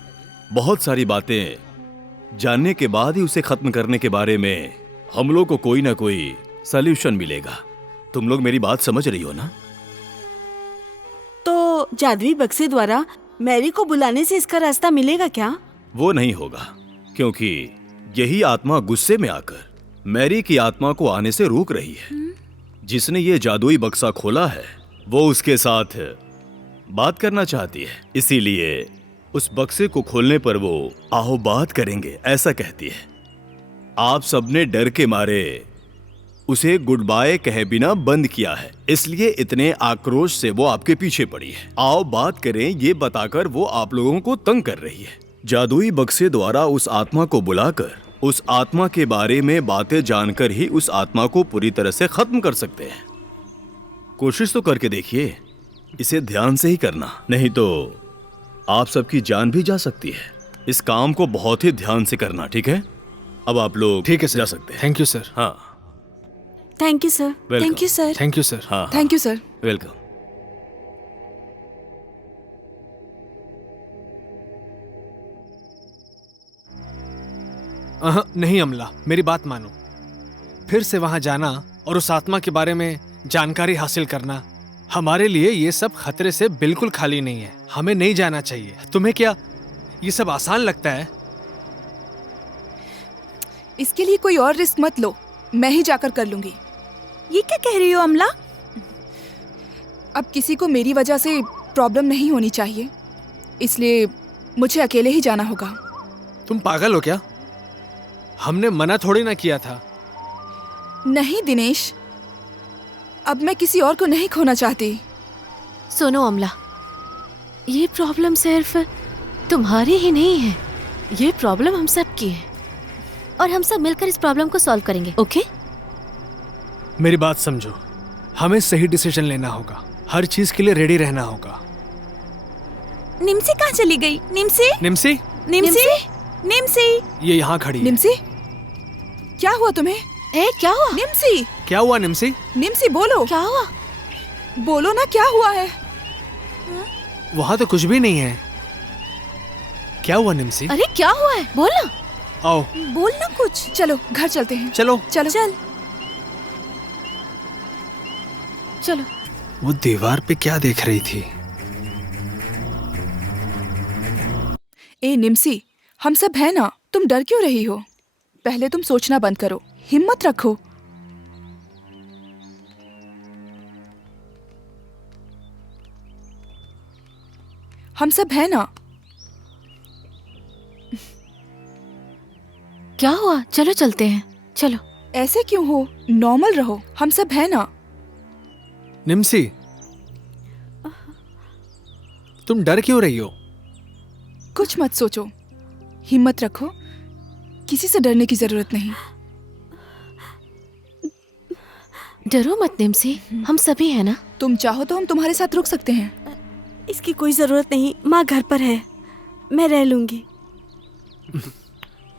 बहुत सारी बातें जानने के बाद ही उसे खत्म करने के बारे में हम लोग को कोई ना कोई सॉल्यूशन मिलेगा। तुम लोग मेरी बात समझ रही हो ना? तो जादुई बक्से द्वारा मैरी को बुलाने से इसका रास्ता मिलेगा क्या? वो नहीं होगा क्योंकि यही आत्मा गुस्से में आकर मैरी की आत्मा को आने से रोक रही है। जिसने ये जादुई बक्सा खोला है वो उसके साथ बात करना चाहती है, इसीलिए उस बक्से को खोलने पर वो आओ बात करेंगे ऐसा कहती है। आप सबने डर के मारे उसे गुड बाय कहे बिना बंद किया है, इसलिए इतने आक्रोश से वो आपके पीछे पड़ी है। आओ बात करें ये बताकर वो आप लोगों को तंग कर रही है। जादुई बक्से द्वारा उस आत्मा को बुलाकर उस आत्मा के बारे में बातें जानकर ही उस आत्मा को पूरी तरह से खत्म कर सकते हैं। कोशिश तो करके देखिए, इसे ध्यान से ही करना, नहीं तो आप सबकी जान भी जा सकती है। इस काम को बहुत ही ध्यान से करना, ठीक है? अब आप लोग ठीक है सर। जा सकते हैं। Thank you sir. हाँ, thank you sir. Welcome. Thank you sir. Thank you sir. हाँ, थैंक यू सर। वेलकम। नहीं अमला, मेरी बात मानो। फिर से वहां जाना और उस आत्मा के बारे में जानकारी हासिल करना हमारे लिए ये सब खतरे से बिल्कुल खाली नहीं है। हमें नहीं जाना चाहिए। तुम्हें क्या ये सब आसान लगता है? इसके लिए कोई और रिस्क मत लो, मैं ही जाकर कर लूंगी। ये क्या कह रही हो अमला? अब किसी को मेरी वजह से प्रॉब्लम नहीं होनी चाहिए, इसलिए मुझे अकेले ही जाना होगा। तुम पागल हो क्या? हमने मना थोड़ी ना किया था। नहीं दिनेश, अब मैं किसी और को नहीं खोना चाहती। सुनो अमला, ये प्रॉब्लम सिर्फ तुम्हारी ही नहीं है, ये प्रॉब्लम हम सब की है और हम सब मिलकर इस प्रॉब्लम को सॉल्व करेंगे। ओके? मेरी बात समझो, हमें सही डिसीजन लेना होगा, हर चीज के लिए रेडी रहना होगा। निम्सी कहाँ चली गई? निम्सी? निम्सी? निम्सी? निम्सी? ये यहाँ खड़ी है। निम्सी, क्या हुआ तुम्हें? क्या हुआ? निम्सी, क्या हुआ निम्सी? निम्सी बोलो। क्या हुआ? बोलो ना, क्या हुआ है? वहाँ तो कुछ भी नहीं है। क्या हुआ निम्सी? अरे क्या हुआ है? बोलना। आओ बोल ना कुछ। चलो घर चलते हैं। चलो। चलो चल। चलो। वो दीवार पे क्या देख रही थी? ए निम्सी, हम सब है ना, तुम डर क्यों रही हो? पहले तुम सोचना बंद करो, हिम्मत रखो। हम सब है ना। क्या हुआ? चलो चलते हैं, चलो। ऐसे क्यों हो? नॉर्मल रहो, हम सब है ना। निम्सी, तुम डर क्यों रही हो? कुछ मत सोचो, हिम्मत रखो, किसी से डरने की जरूरत नहीं। डरो मत निम्सी, हम सभी है ना। तुम चाहो तो हम तुम्हारे साथ रुक सकते हैं। इसकी कोई जरूरत नहीं, माँ घर पर है, मैं रह लूंगी।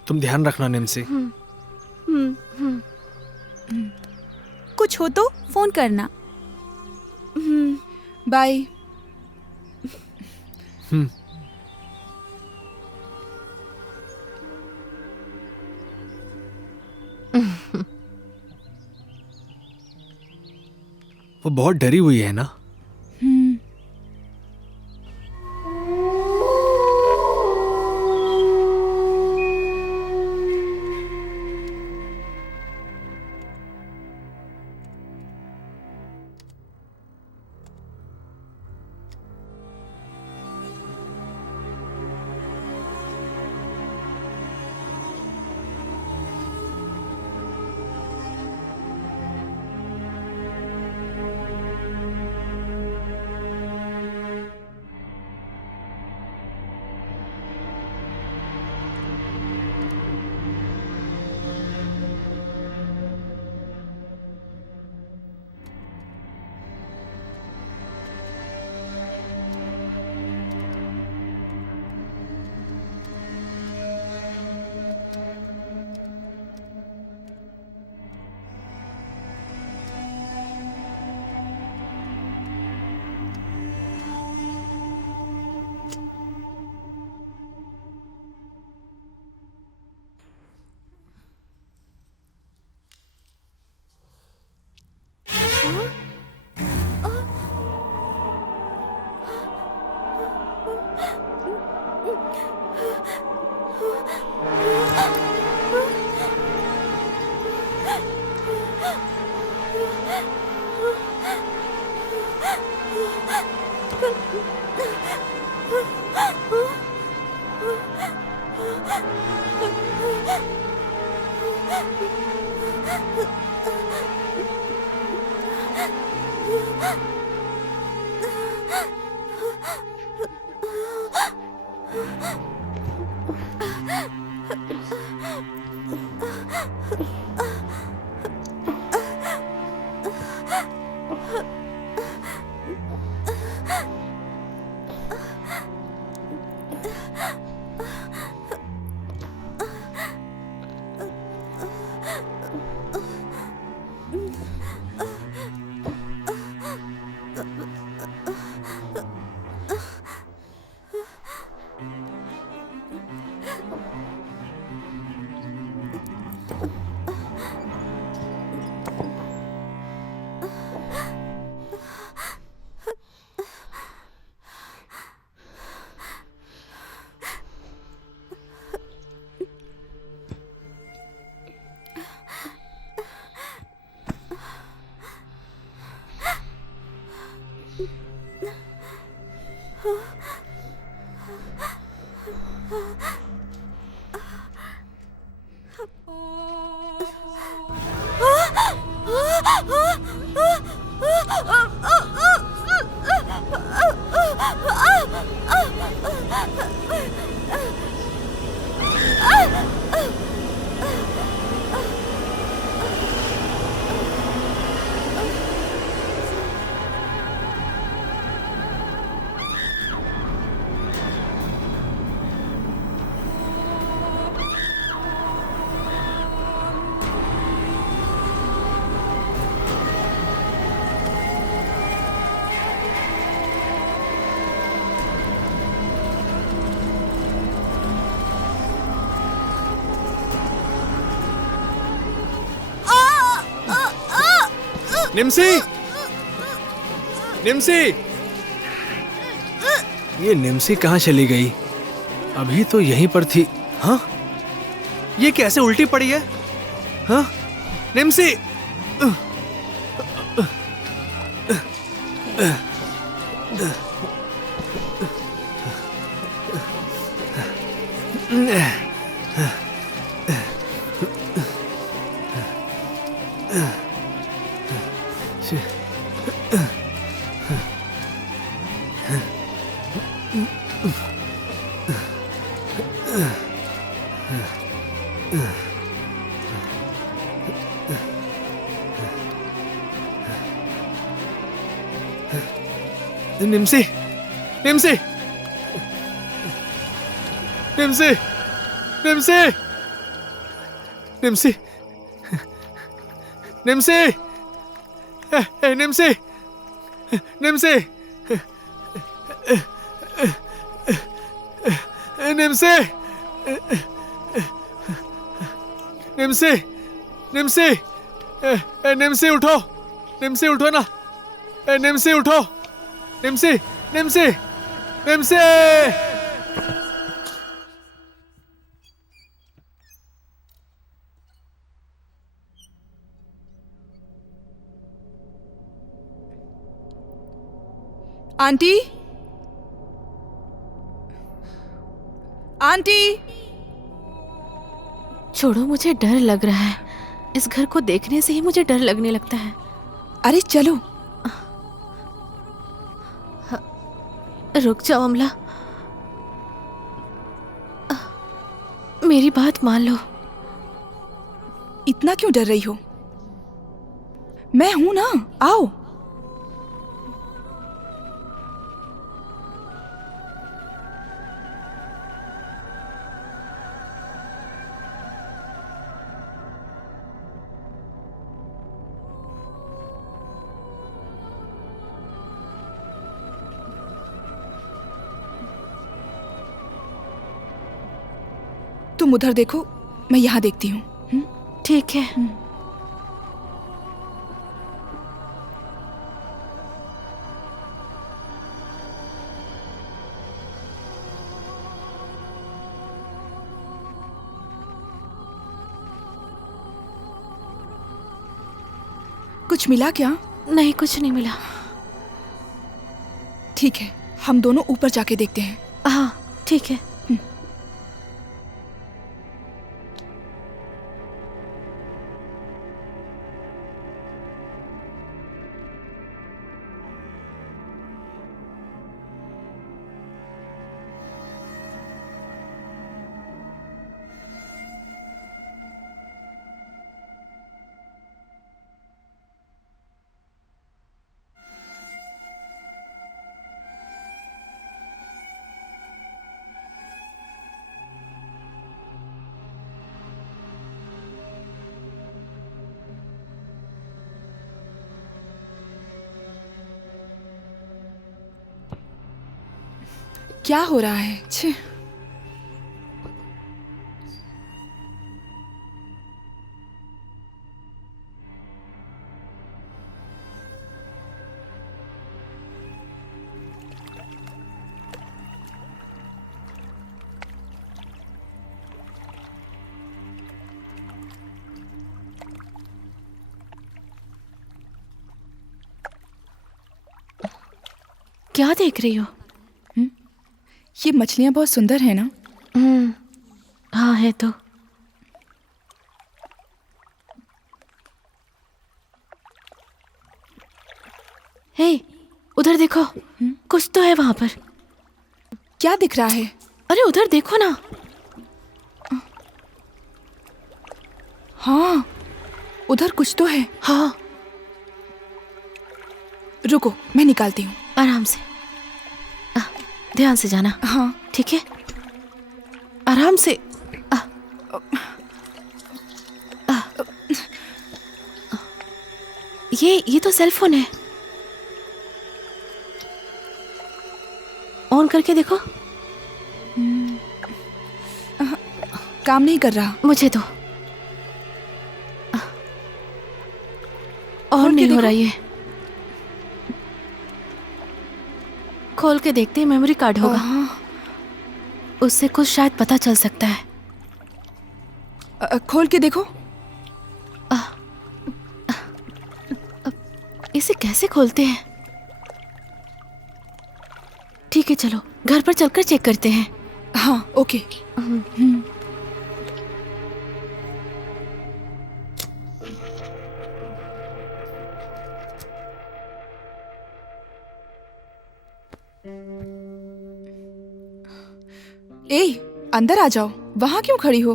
तुम ध्यान रखना निम्सी। कुछ हो तो फोन करना। बाय। वो बहुत डरी हुई है ना? निम्सी, निम्सी, ये निम्सी कहाँ चली गई? अभी तो यहीं पर थी। हाँ, ये कैसे उल्टी पड़ी है? हाँ, निम्सी। निम्सी, निम्सी, निम्सी, निम्सी, निम्सी, निम्सी, निम्सी, निम्सी, निम्सी, निम्सी, निम्सी, निम्सी उठो, निम्सी उठो ना, निम्सी उठो, निम्सी, निम्सी, निम्सी। आंटी, आंटी, छोड़ो, मुझे डर लग रहा है। इस घर को देखने से ही मुझे डर लगने लगता है। अरे चलो। रुक जाओ अमला, मेरी बात मान लो। इतना क्यों डर रही हो? मैं हूं ना, आओ। तुम उधर देखो, मैं यहाँ देखती हूँ। ठीक है। कुछ मिला क्या? नहीं, कुछ नहीं मिला। ठीक है, हम दोनों ऊपर जाके देखते हैं। हाँ, ठीक है। क्या हो रहा है? छे। क्या देख रही हो? ये मछलियाँ बहुत सुंदर है ना? हाँ है तो। हे, उधर देखो, कुछ तो है वहां पर। क्या दिख रहा है? अरे उधर देखो ना। हाँ, उधर कुछ तो है। हाँ, रुको, मैं निकालती हूँ। आराम से, ध्यान से जाना। हाँ, ठीक है, आराम से। ये तो सेल फोन है। ऑन करके देखो। काम नहीं कर रहा। मुझे तो ऑन नहीं हो रहा ये। खोल के देखते हैं, मेमोरी कार्ड होगा। उससे कुछ शायद पता चल सकता है। खोल के देखो। इसे कैसे खोलते हैं? ठीक है, चलो घर पर चलकर चेक करते हैं। हाँ, ओके। ए, अंदर आ जाओ। वहां क्यों खड़ी हो?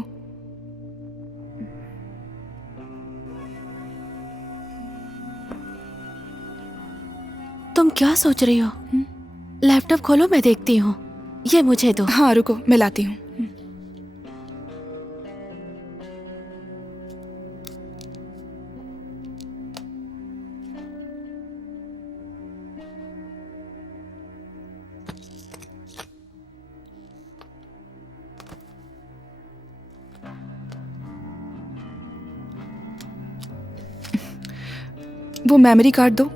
तुम क्या सोच रही हो? लैपटॉप खोलो, मैं देखती हूँ। ये मुझे दो। हाँ, रुको, मैं लाती हूँ। वो मेमोरी कार्ड दो।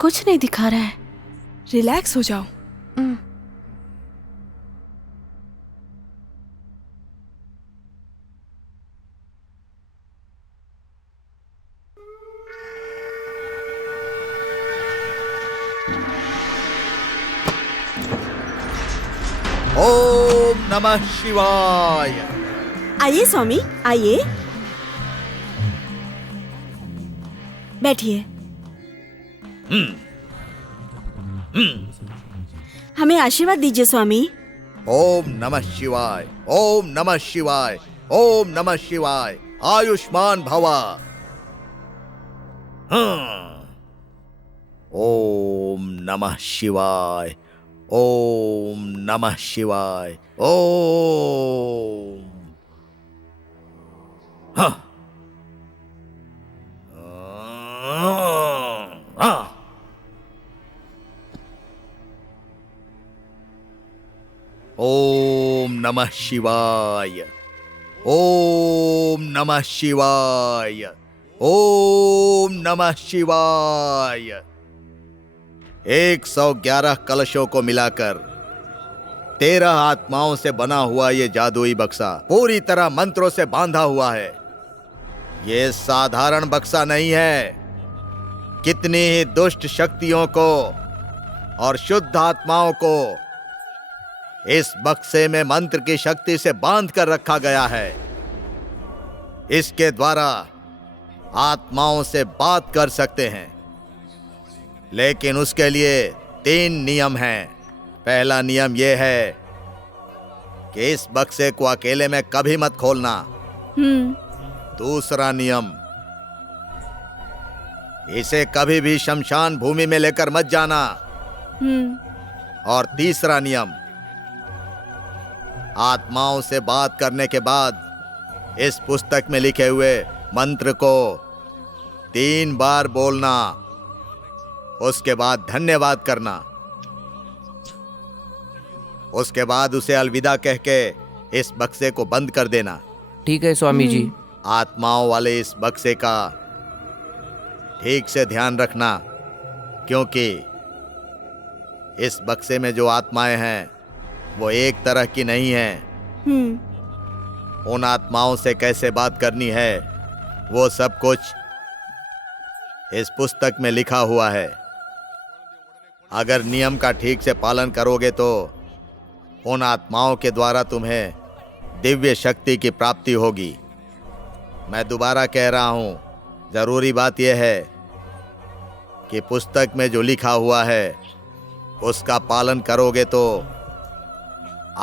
कुछ नहीं दिखा रहा है। रिलैक्स हो जाओ। ओम नमः शिवाय। आइए स्वामी, आइए, बैठिए। हमें आशीर्वाद दीजिए स्वामी। ओम नमः शिवाय, ओम नमः शिवाय, ओम नमः शिवाय। आयुष्मान भवा। ओम नमः शिवाय, ओम नमः शिवाय। ओम ओम नमः शिवाय, ओम नमः शिवाय, ओम नमः शिवाय। 111 कलशों को मिलाकर 13 आत्माओं से बना हुआ ये जादुई बक्सा पूरी तरह मंत्रों से बांधा हुआ है। ये साधारण बक्सा नहीं है। कितनी ही दुष्ट शक्तियों को और शुद्ध आत्माओं को इस बक्से में मंत्र की शक्ति से बांध कर रखा गया है। इसके द्वारा आत्माओं से बात कर सकते हैं, लेकिन उसके लिए 3 नियम हैं। पहला नियम यह है कि इस बक्से को अकेले में कभी मत खोलना। दूसरा नियम, इसे कभी भी शमशान भूमि में लेकर मत जाना। और तीसरा नियम, आत्माओं से बात करने के बाद इस पुस्तक में लिखे हुए मंत्र को 3 बार बोलना, उसके बाद धन्यवाद करना, उसके बाद उसे अलविदा कह के इस बक्से को बंद कर देना। ठीक है स्वामी जी। आत्माओं वाले इस बक्से का ठीक से ध्यान रखना, क्योंकि इस बक्से में जो आत्माएं हैं वो एक तरह की नहीं हैं। उन आत्माओं से कैसे बात करनी है वो सब कुछ इस पुस्तक में लिखा हुआ है। अगर नियम का ठीक से पालन करोगे तो उन आत्माओं के द्वारा तुम्हें दिव्य शक्ति की प्राप्ति होगी। मैं दोबारा कह रहा हूं, जरूरी बात यह है कि पुस्तक में जो लिखा हुआ है उसका पालन करोगे तो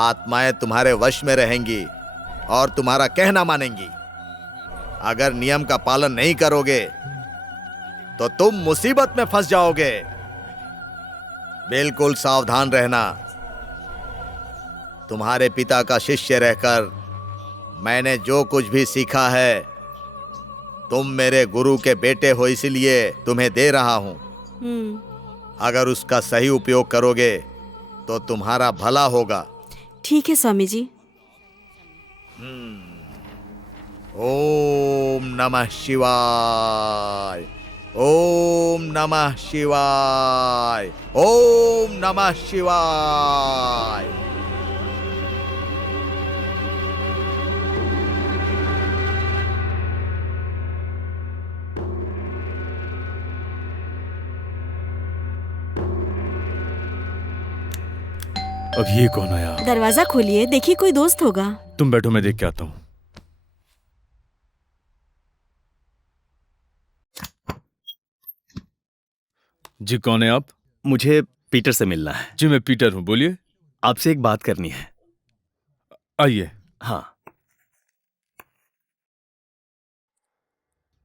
आत्माएं तुम्हारे वश में रहेंगी और तुम्हारा कहना मानेंगी। अगर नियम का पालन नहीं करोगे तो तुम मुसीबत में फंस जाओगे। बिल्कुल सावधान रहना। तुम्हारे पिता का शिष्य रहकर मैंने जो कुछ भी सीखा है, तुम मेरे गुरु के बेटे हो इसलिए तुम्हें दे रहा हूं। अगर उसका सही उपयोग करोगे तो तुम्हारा भला होगा। ठीक है स्वामी जी। ओम नमः शिवाय, ओम नमः शिवाय, ओम नमः शिवाय। अब ये कौन आया? दरवाजा खोलिए, देखिए कोई दोस्त होगा। तुम बैठो, मैं देख के आता हूँ। जी कौन है आप? मुझे पीटर से मिलना है। जी मैं पीटर हूँ, बोलिए। आपसे एक बात करनी है। आइए। हाँ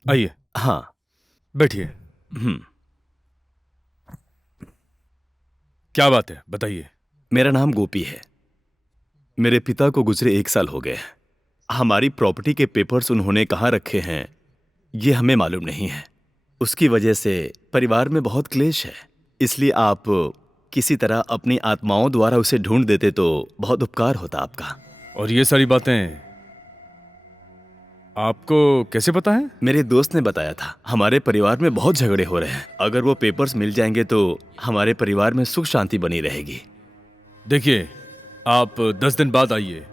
आइए। हाँ बैठिए। क्या बात है, बताइए। मेरा नाम गोपी है। मेरे पिता को गुजरे 1 साल हो गए। हमारी प्रॉपर्टी के पेपर्स उन्होंने कहाँ रखे हैं ये हमें मालूम नहीं है। उसकी वजह से परिवार में बहुत क्लेश है। इसलिए आप किसी तरह अपनी आत्माओं द्वारा उसे ढूंढ देते तो बहुत उपकार होता आपका। और ये सारी बातें आपको कैसे पता है? मेरे दोस्त ने बताया था। हमारे परिवार में बहुत झगड़े हो रहे हैं। अगर वो पेपर्स मिल जाएंगे तो हमारे परिवार में सुख शांति बनी रहेगी। देखिए, आप 10 दिन बाद आइए,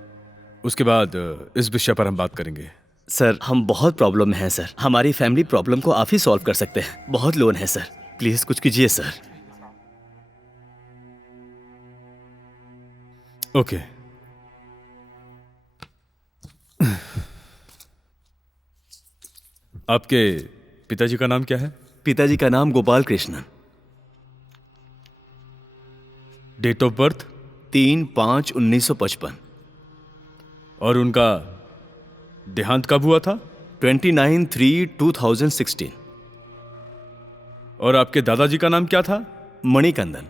उसके बाद इस विषय पर हम बात करेंगे। सर, हम बहुत प्रॉब्लम में हैं सर। हमारी फैमिली प्रॉब्लम को आप ही सॉल्व कर सकते हैं। बहुत लोन है सर, प्लीज कुछ कीजिए सर। ओके। आपके पिताजी का नाम क्या है? पिताजी का नाम Gopal Krishnan. Date of birth? 3/5/1955। और उनका देहांत कब हुआ था? 29/3/2016। और आपके दादाजी का नाम क्या था? मणिकंदन।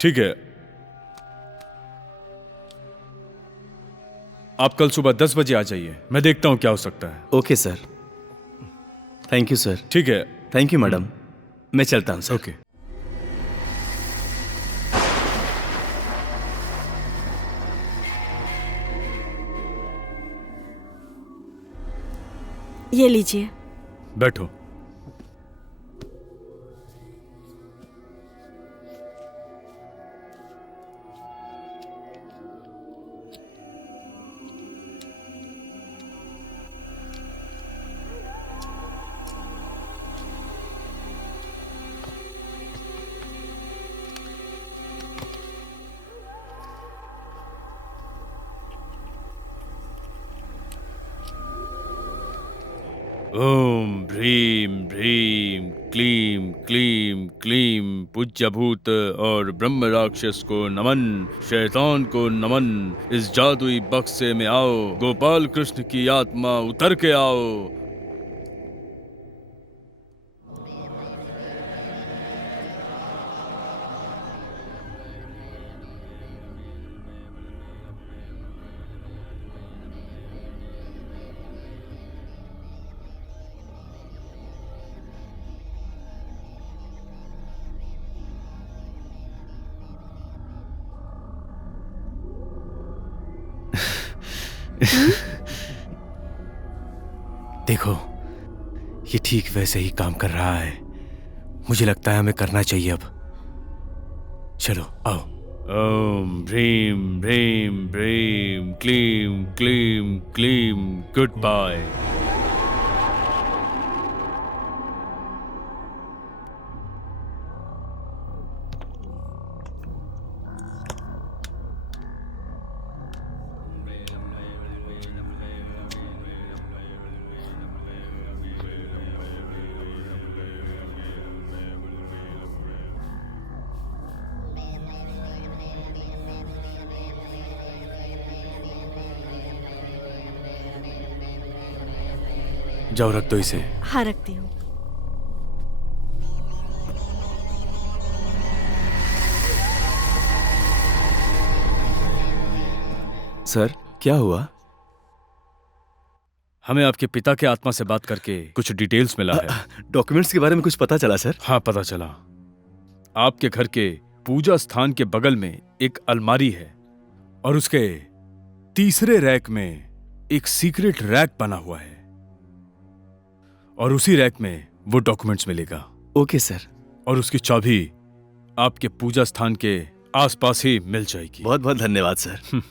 ठीक है, आप कल सुबह 10 बजे आ जाइए। मैं देखता हूं क्या हो सकता है। Okay sir. Thank you sir. ठीक है। Thank you madam. मैं चलता हूं सर। ओके। ये लीजिए। बैठो। ओम भ्रीम भ्रीम क्लीम क्लीम क्लीम। पूज्यभूत और ब्रह्म राक्षस को नमन, शैतान को नमन। इस जादुई बक्से में आओ, गोपाल कृष्ण की आत्मा उतर के आओ। देखो, ये ठीक वैसे ही काम कर रहा है। मुझे लगता है हमें करना चाहिए अब। चलो आओ। ओम ह्रीम ह्रीम ह्रीम क्लीम क्लीम क्लीम गुड बाय। जाओ रख दो इसे। हाँ रखती हूँ। सर क्या हुआ? हमें आपके पिता के आत्मा से बात करके कुछ डिटेल्स मिला है। डॉक्यूमेंट्स के बारे में कुछ पता चला सर? हाँ पता चला। आपके घर के पूजा स्थान के बगल में एक अलमारी है और उसके तीसरे रैक में एक सीक्रेट रैक बना हुआ है और उसी रैक में वो डॉक्यूमेंट्स मिलेगा। Okay sir. और उसकी चाबी आपके पूजा स्थान के आसपास ही मिल जाएगी। बहुत बहुत धन्यवाद सर।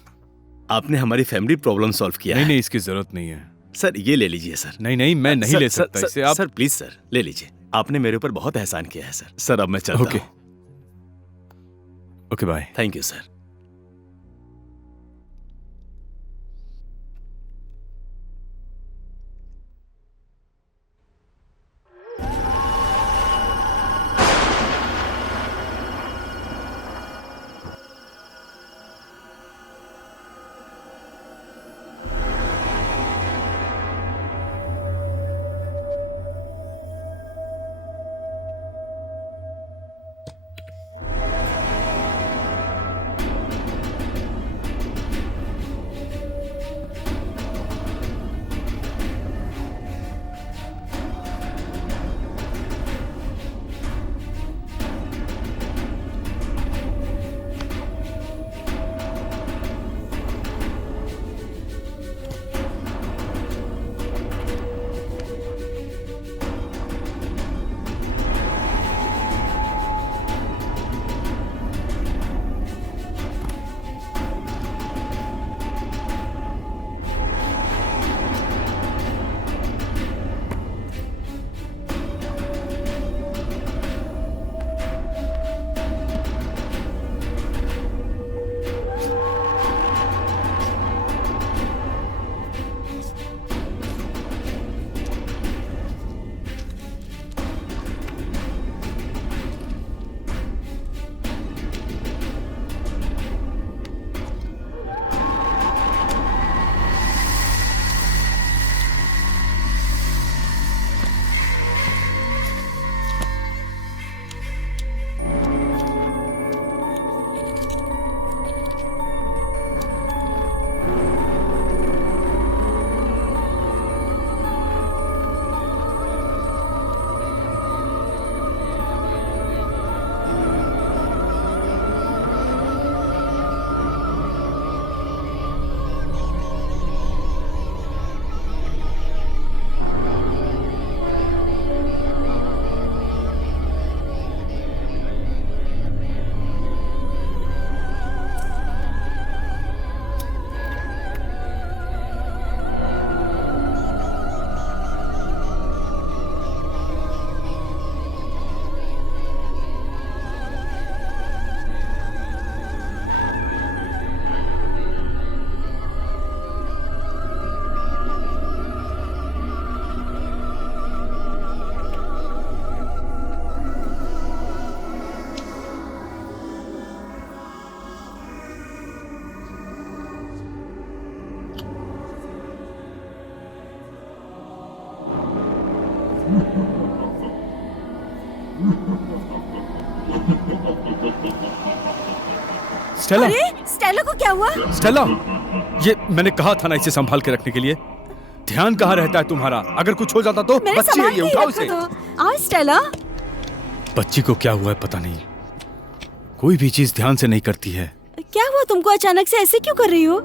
आपने हमारी फैमिली प्रॉब्लम सॉल्व किया। नहीं, इसकी जरूरत नहीं है सर। ये ले लीजिए सर। नहीं, मैं नहीं ले सकता इसे। आप सर प्लीज सर ले लीजिए। आपने मेरे ऊपर बहुत एहसान किया है सर। सर अब मैं चलता हूं। Okay bye. Thank you sir. Stella, अरे स्टेला को क्या हुआ? स्टेला, ये मैंने कहा था ना इसे संभाल के रखने के लिए। ध्यान कहाँ रहता है तुम्हारा? अगर कुछ हो जाता तो? मैंने बच्ची है ये, उठाओ इसे। आज स्टेला, बच्ची को क्या हुआ है पता नहीं, कोई भी चीज ध्यान से नहीं करती है। क्या हुआ तुमको? अचानक से ऐसे क्यों कर रही हो?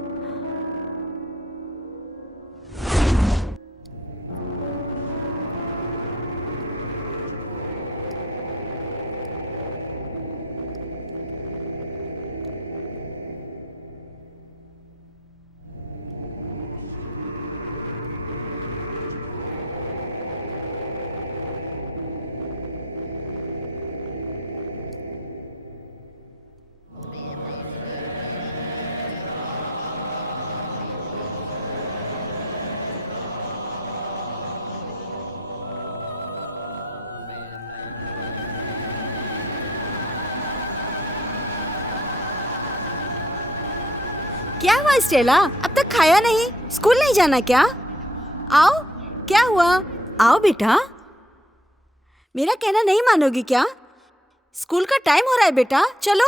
क्या हुआ स्टेला, अब तक खाया नहीं? स्कूल नहीं जाना क्या? आओ, क्या हुआ? आओ बेटा, मेरा कहना नहीं मानोगी क्या? स्कूल का टाइम हो रहा है बेटा, चलो।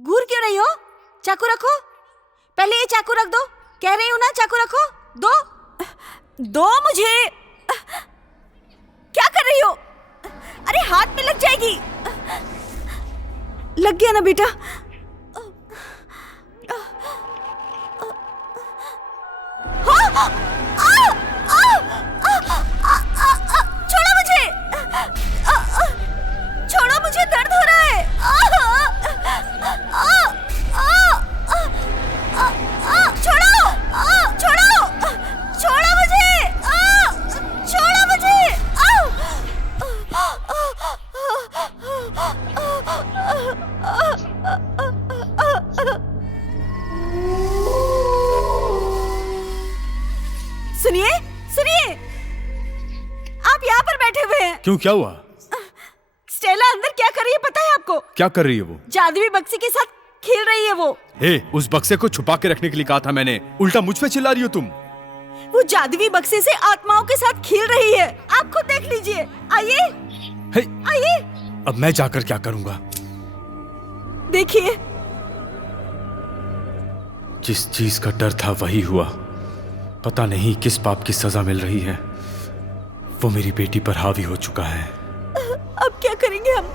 घूर क्यों रही हो? चाकू रखो, पहले ये चाकू रख दो। कह रही हूँ ना, चाकू रखो। दो मुझे। क्या कर रही हो? अरे हाथ में लग जाएगी। लग गया ना बेटा? छोड़ो मुझे, छोड़ो मुझे, दर्द हो रहा है। छोड़ो, छोड़ो, छोड़ो मुझे, छोड़ो मुझे। सुनिए, सुनिए, आप यहाँ पर बैठे हुए हैं। क्यों, क्या हुआ? स्टेला अंदर क्या कर रही है पता है आपको? क्या कर रही है वो? जादुई बक्से के साथ खेल रही है वो। हे, उस बक्से को छुपा के रखने के लिए कहा था मैंने, उल्टा मुझ पे चिल्ला रही हो तुम। वो जादुई बक्से से आत्माओं के साथ खेल रही है, आप खुद देख लीजिए। आइए, हे, आइए। अब मैं जाकर क्या करूंगा? देखिए, जिस चीज का डर था वही हुआ। पता नहीं किस पाप की सजा मिल रही है। वो मेरी बेटी पर हावी हो चुका है। अब क्या करेंगे हम?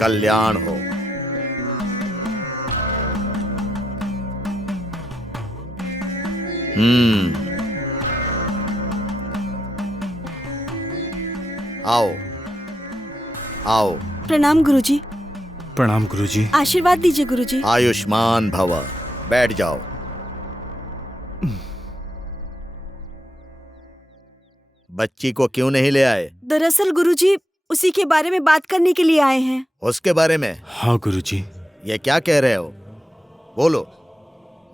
कल्याण हो। आओ, आओ। प्रणाम गुरुजी। प्रणाम गुरुजी। आशीर्वाद दीजिए गुरुजी। आयुष्मान भव। बैठ जाओ। बच्ची को क्यों नहीं ले आए? दरअसल गुरुजी, उसी के बारे में बात करने के लिए आए हैं। उसके बारे में? हाँ गुरुजी। ये क्या कह रहे हो? बोलो।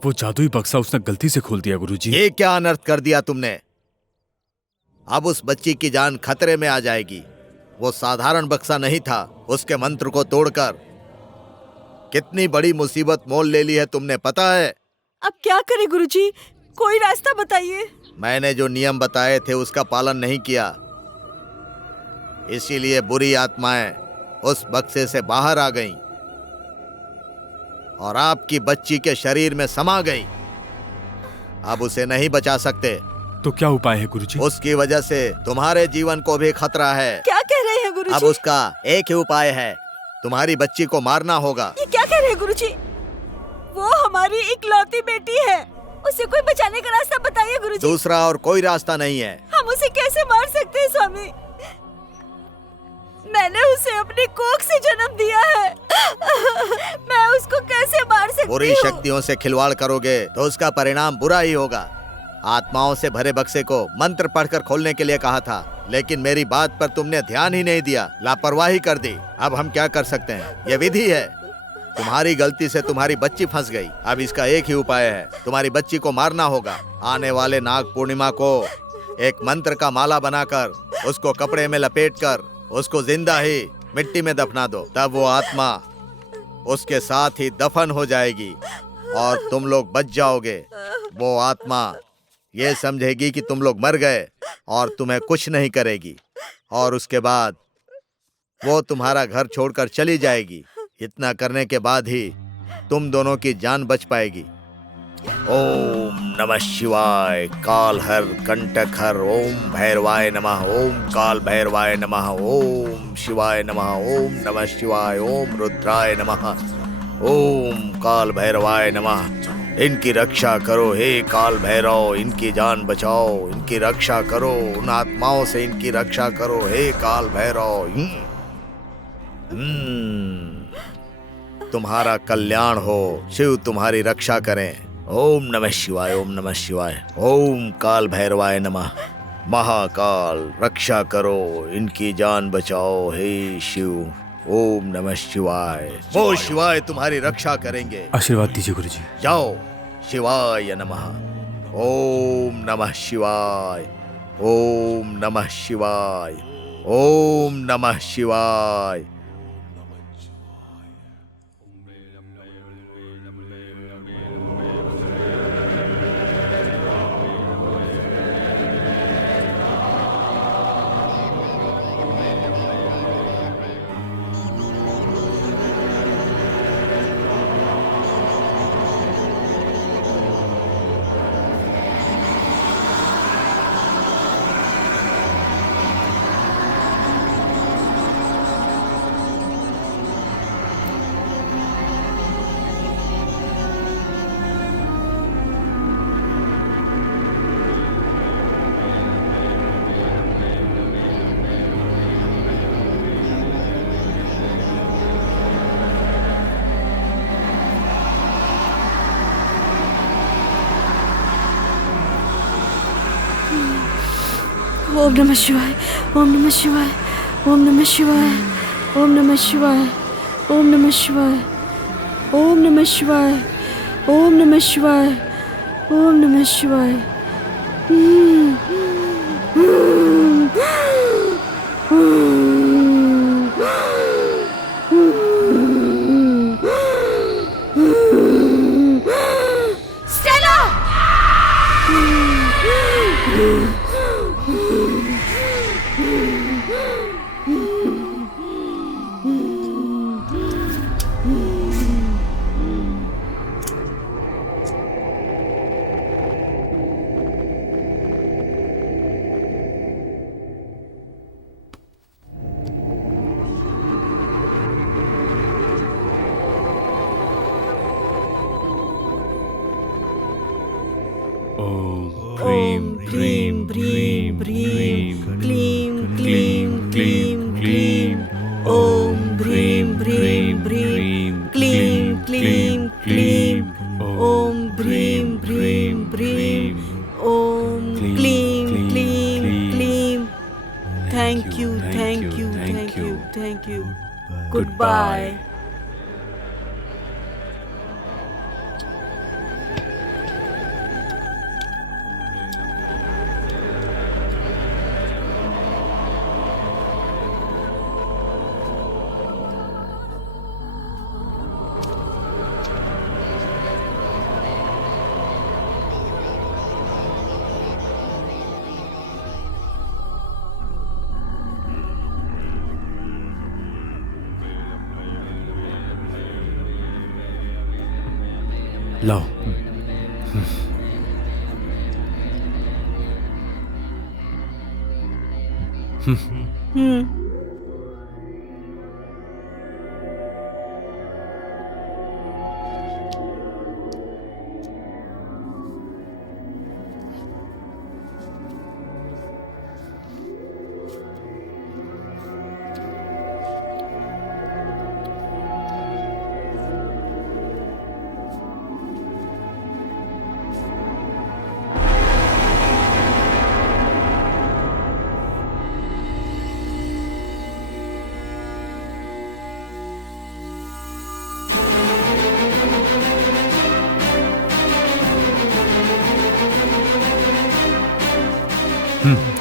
वो जादुई बक्सा उसने गलती से खोल दिया गुरुजी। ये क्या अनर्थ कर दिया तुमने? अब उस बच्ची की जान खतरे में आ जाएगी। वो साधारण बक्सा नहीं था। उसके मंत्र को तोड़कर कितनी बड़ी मुसीबत मोल ले ली है तुमने, पता है? अब क्या करें गुरुजी, कोई रास्ता बताइए। मैंने जो नियम बताए थे उसका पालन नहीं किया, इसीलिए बुरी आत्माएं उस बक्से से बाहर आ गईं और आपकी बच्ची के शरीर में समा गईं। अब उसे नहीं बचा सकते। तो क्या उपाय है गुरुजी? उसकी वजह से तुम्हारे जीवन को भी खतरा है। क्या कह रहे हैं गुरुजी? अब उसका एक ही उपाय है, तुम्हारी बच्ची को मारना होगा। ये क्या कह रहे हैं गुरुजी? वो हमारी इकलौती बेटी है, उसे कोई बचाने का रास्ता बताइए गुरुजी। दूसरा और कोई रास्ता नहीं है। हम उसे कैसे मार सकते हैं स्वामी? मैंने उसे अपनी कोख से जन्म दिया है। मैं उसको कैसे मार सकती हूँ? बुरी शक्तियों से खिलवाड़ करोगे तो उसका परिणाम बुरा ही होगा। आत्माओं से भरे बक्से को मंत्र पढ़कर खोलने के लिए कहा था, लेकिन मेरी बात पर तुमने ध्यान ही नहीं दिया, लापरवाही कर दी। अब हम क्या कर सकते हैं? ये विधि है। तुम्हारी गलती से तुम्हारी बच्ची फंस गई। अब इसका एक ही उपाय है, तुम्हारी बच्ची को मारना होगा। आने वाले नाग पूर्णिमा को एक मंत्र का माला बनाकर उसको कपड़े में लपेटकर उसको जिंदा ही मिट्टी में दफना दो। तब वो आत्मा उसके साथ ही दफन हो जाएगी और तुम लोग बच जाओगे। वो आत्मा ये समझेगी कि तुम लोग मर गए और तुम्हें कुछ नहीं करेगी, और उसके बाद वो तुम्हारा घर छोड़कर चली जाएगी। इतना करने के बाद ही तुम दोनों की जान बच पाएगी। ओम नमः शिवाय। काल हर कंटक हर। ओम भैरवाय नमः। ओम काल भैरवाय नमः। ओम शिवाय नमः। ओम नमः शिवाय। ओम रुद्राय नमः। ओम काल भैरवाय नमः। इनकी रक्षा करो हे काल भैरव, इनकी जान बचाओ, इनकी रक्षा करो, उन आत्माओं से इनकी रक्षा करो हे काल भैरव। तुम्हारा कल्याण हो, शिव तुम्हारी रक्षा करें। ओम नमः शिवाय। ओम नमः शिवाय। ओम काल भैरवाय नमः। महाकाल रक्षा करो, इनकी जान बचाओ हे शिव। ओम नमः शिवाय। वो शिवाय तुम्हारी रक्षा करेंगे। आशीर्वाद दीजिए गुरुजी। जाओ। शिवाय नमः। ओम नमः शिवाय। ओम नमः शिवाय। ओम नमः शिवाय। ओम नमः शिवाय। ओम नमः शिवाय। ओम नमः शिवाय। ओम नमः शिवाय। ओम नमः शिवाय। ओम नमः शिवाय। ओम नमः शिवाय। ओम नमः शिवाय। ह्रीं ह्रीं ह्रीं ह्रीं क्लीं क्लीं क्लीं क्लीं ॐ ह्रीं ह्रीं ह्रीं क्लीं क्लीं क्लीं ॐ ह्रीं ह्रीं ह्रीं ओम क्लीं क्लीं क्लीं। Thank you, thank you, thank you, thank you. Goodbye. लाओ।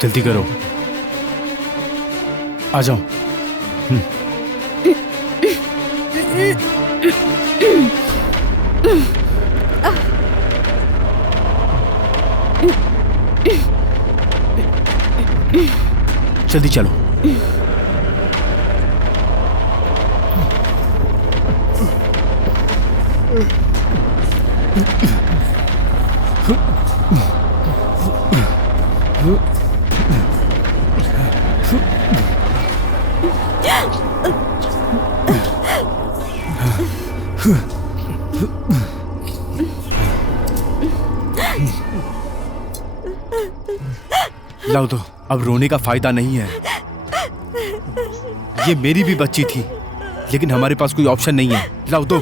जल्दी करो, आ जाओ। जल्दी चलो। लाओ दो, अब रोने का फायदा नहीं है। ये मेरी भी बच्ची थी, लेकिन हमारे पास कोई ऑप्शन नहीं है। लाओ दो।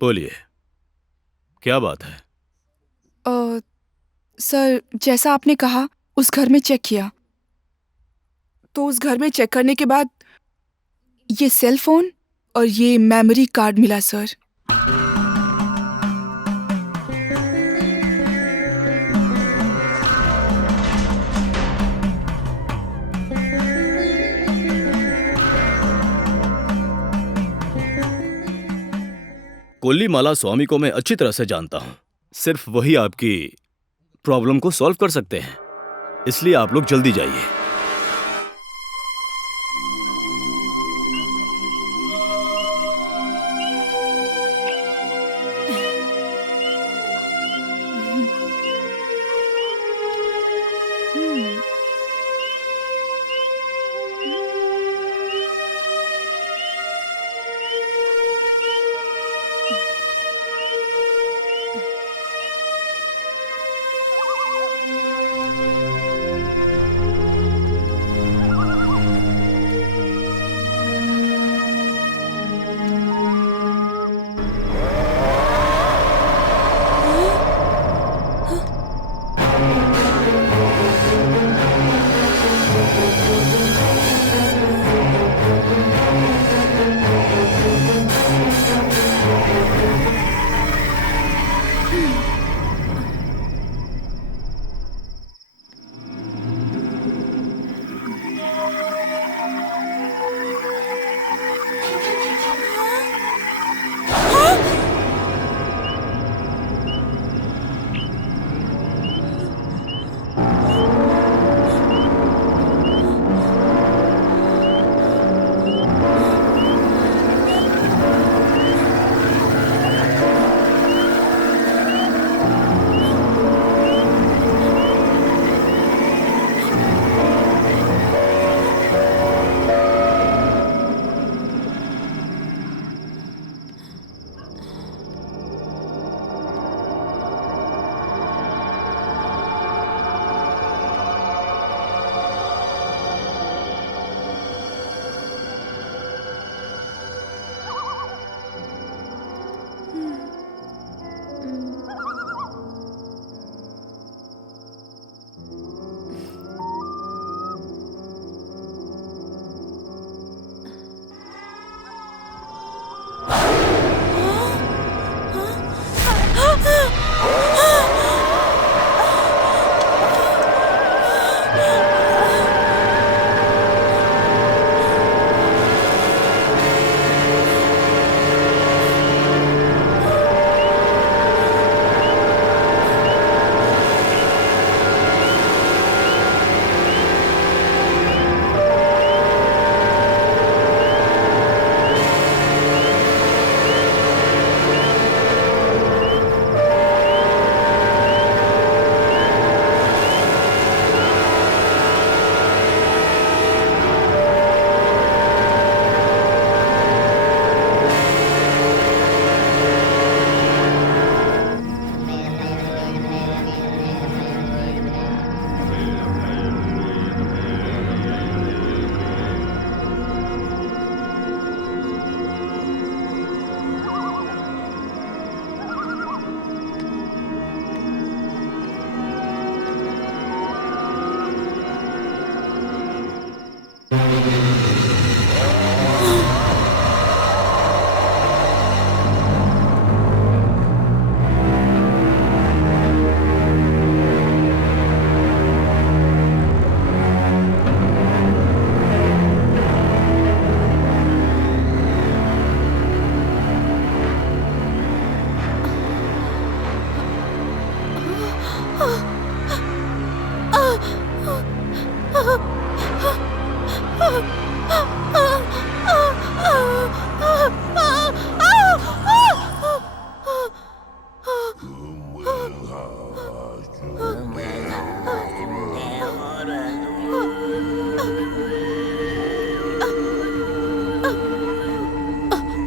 बोलिए, क्या बात है? सर, जैसा आपने कहा उस घर में चेक किया, तो उस घर में चेक करने के बाद ये सेल फोन और ये मेमोरी कार्ड मिला सर। कोल्लीमाला स्वामी को मैं अच्छी तरह से जानता हूं। सिर्फ वही आपकी प्रॉब्लम को सॉल्व कर सकते हैं, इसलिए आप लोग जल्दी जाइए।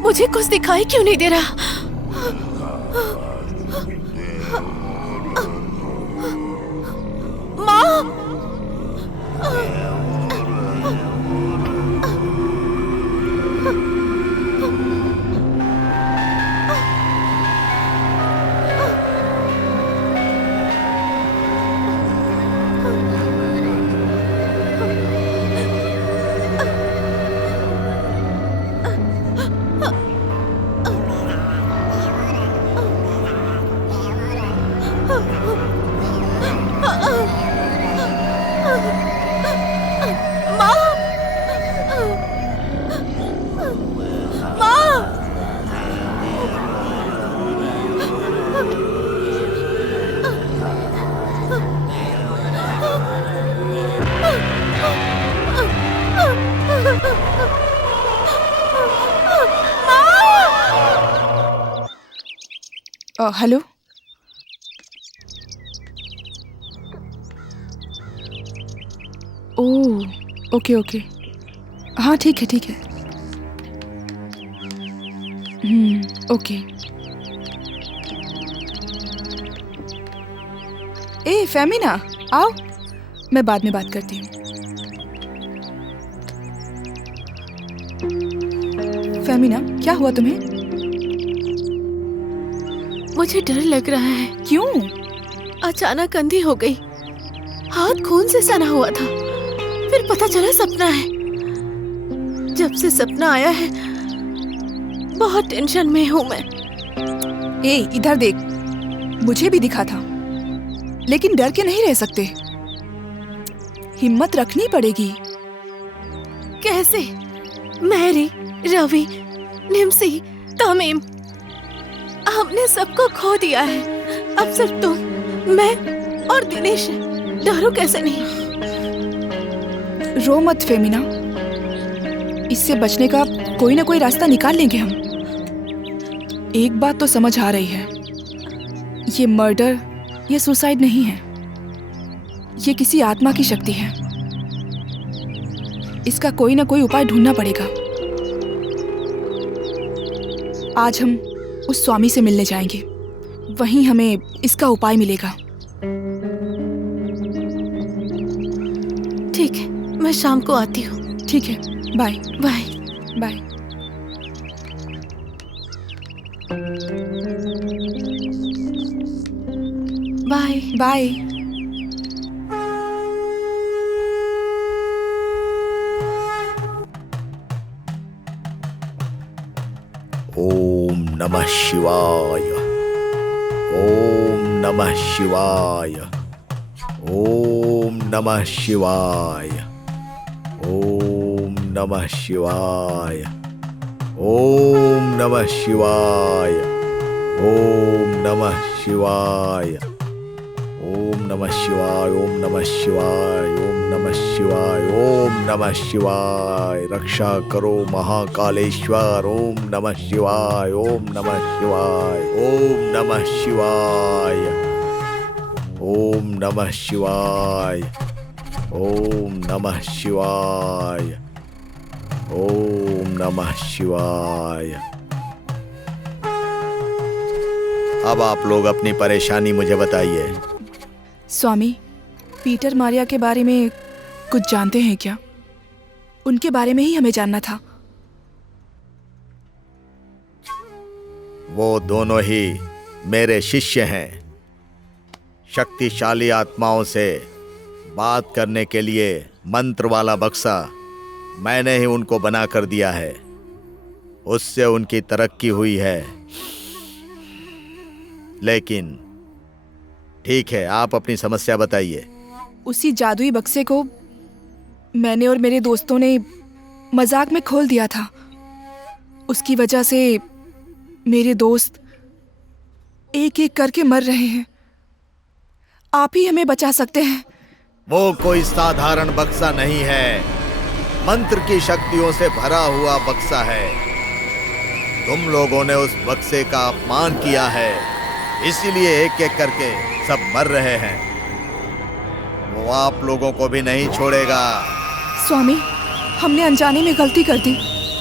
मुझे कुछ दिखाई क्यों नहीं दे रहा? माँ! हेलो। ओह ओके ओके, हाँ ठीक है ठीक है। ओके। ए फेमिना आओ, मैं बाद में बात करती हूँ। फेमिना क्या हुआ तुम्हें? मुझे डर लग रहा है। क्यों? अचानक अंधी हो गई, हाथ खून से सना हुआ था, फिर पता चला सपना है। जब से सपना आया है बहुत टेंशन में हूँ मैं। ए इधर देख, मुझे भी दिखा था, लेकिन डर के नहीं रह सकते, हिम्मत रखनी पड़ेगी। कैसे? मैरी, रवि, निम्सी, तमीम, हमने सबको खो दिया है। अब सिर्फ तुम, मैं और दिनेश है। डरो कैसे नहीं। रो मत फेमिना, इससे बचने का कोई ना कोई रास्ता निकाल लेंगे हम। एक बात तो समझ आ रही है, ये मर्डर, ये सुसाइड नहीं है, ये किसी आत्मा की शक्ति है। इसका कोई ना कोई उपाय ढूंढना पड़ेगा। आज हम उस स्वामी से मिलने जाएंगे, वहीं हमें इसका उपाय मिलेगा। ठीक है, मैं शाम को आती हूँ। ठीक है, bye bye bye. Bye bye. ओम नमः शिवाय। ओम नमः शिवाय। ओम नमः शिवाय। ओम नमः शिवाय। ओम नमः शिवाय। ओम नमः शिवाय। ओम नमः शिवाय। ओम नमः शिवाय। ओम नमः शिवाय। ओम नमः शिवाय। रक्षा करो महाकालेश्वर। ओम नमः शिवाय। ओम नमः शिवाय। ओम नमः शिवाय। ओम नमः शिवाय। ओम नमः शिवाय। ओम नमः शिवाय। अब आप लोग अपनी परेशानी मुझे बताइए। स्वामी, पीटर मारिया के बारे में कुछ जानते हैं क्या? उनके बारे में ही हमें जानना था। वो दोनों ही मेरे शिष्य हैं। शक्तिशाली आत्माओं से बात करने के लिए मंत्र वाला बक्सा मैंने ही उनको बना कर दिया है। उससे उनकी तरक्की हुई है। लेकिन ठीक है, आप अपनी समस्या बताइए। उसी जादुई बक्से को मैंने और मेरे दोस्तों ने मजाक में खोल दिया था। उसकी वजह से मेरे दोस्त एक एक करके मर रहे हैं। आप ही हमें बचा सकते हैं। वो कोई साधारण बक्सा नहीं है, मंत्र की शक्तियों से भरा हुआ बक्सा है। तुम लोगों ने उस बक्से का अपमान किया है, इसीलिए एक एक करके सब मर रहे हैं। वो आप लोगों को भी नहीं छोड़ेगा। स्वामी, हमने अनजाने में गलती कर दी,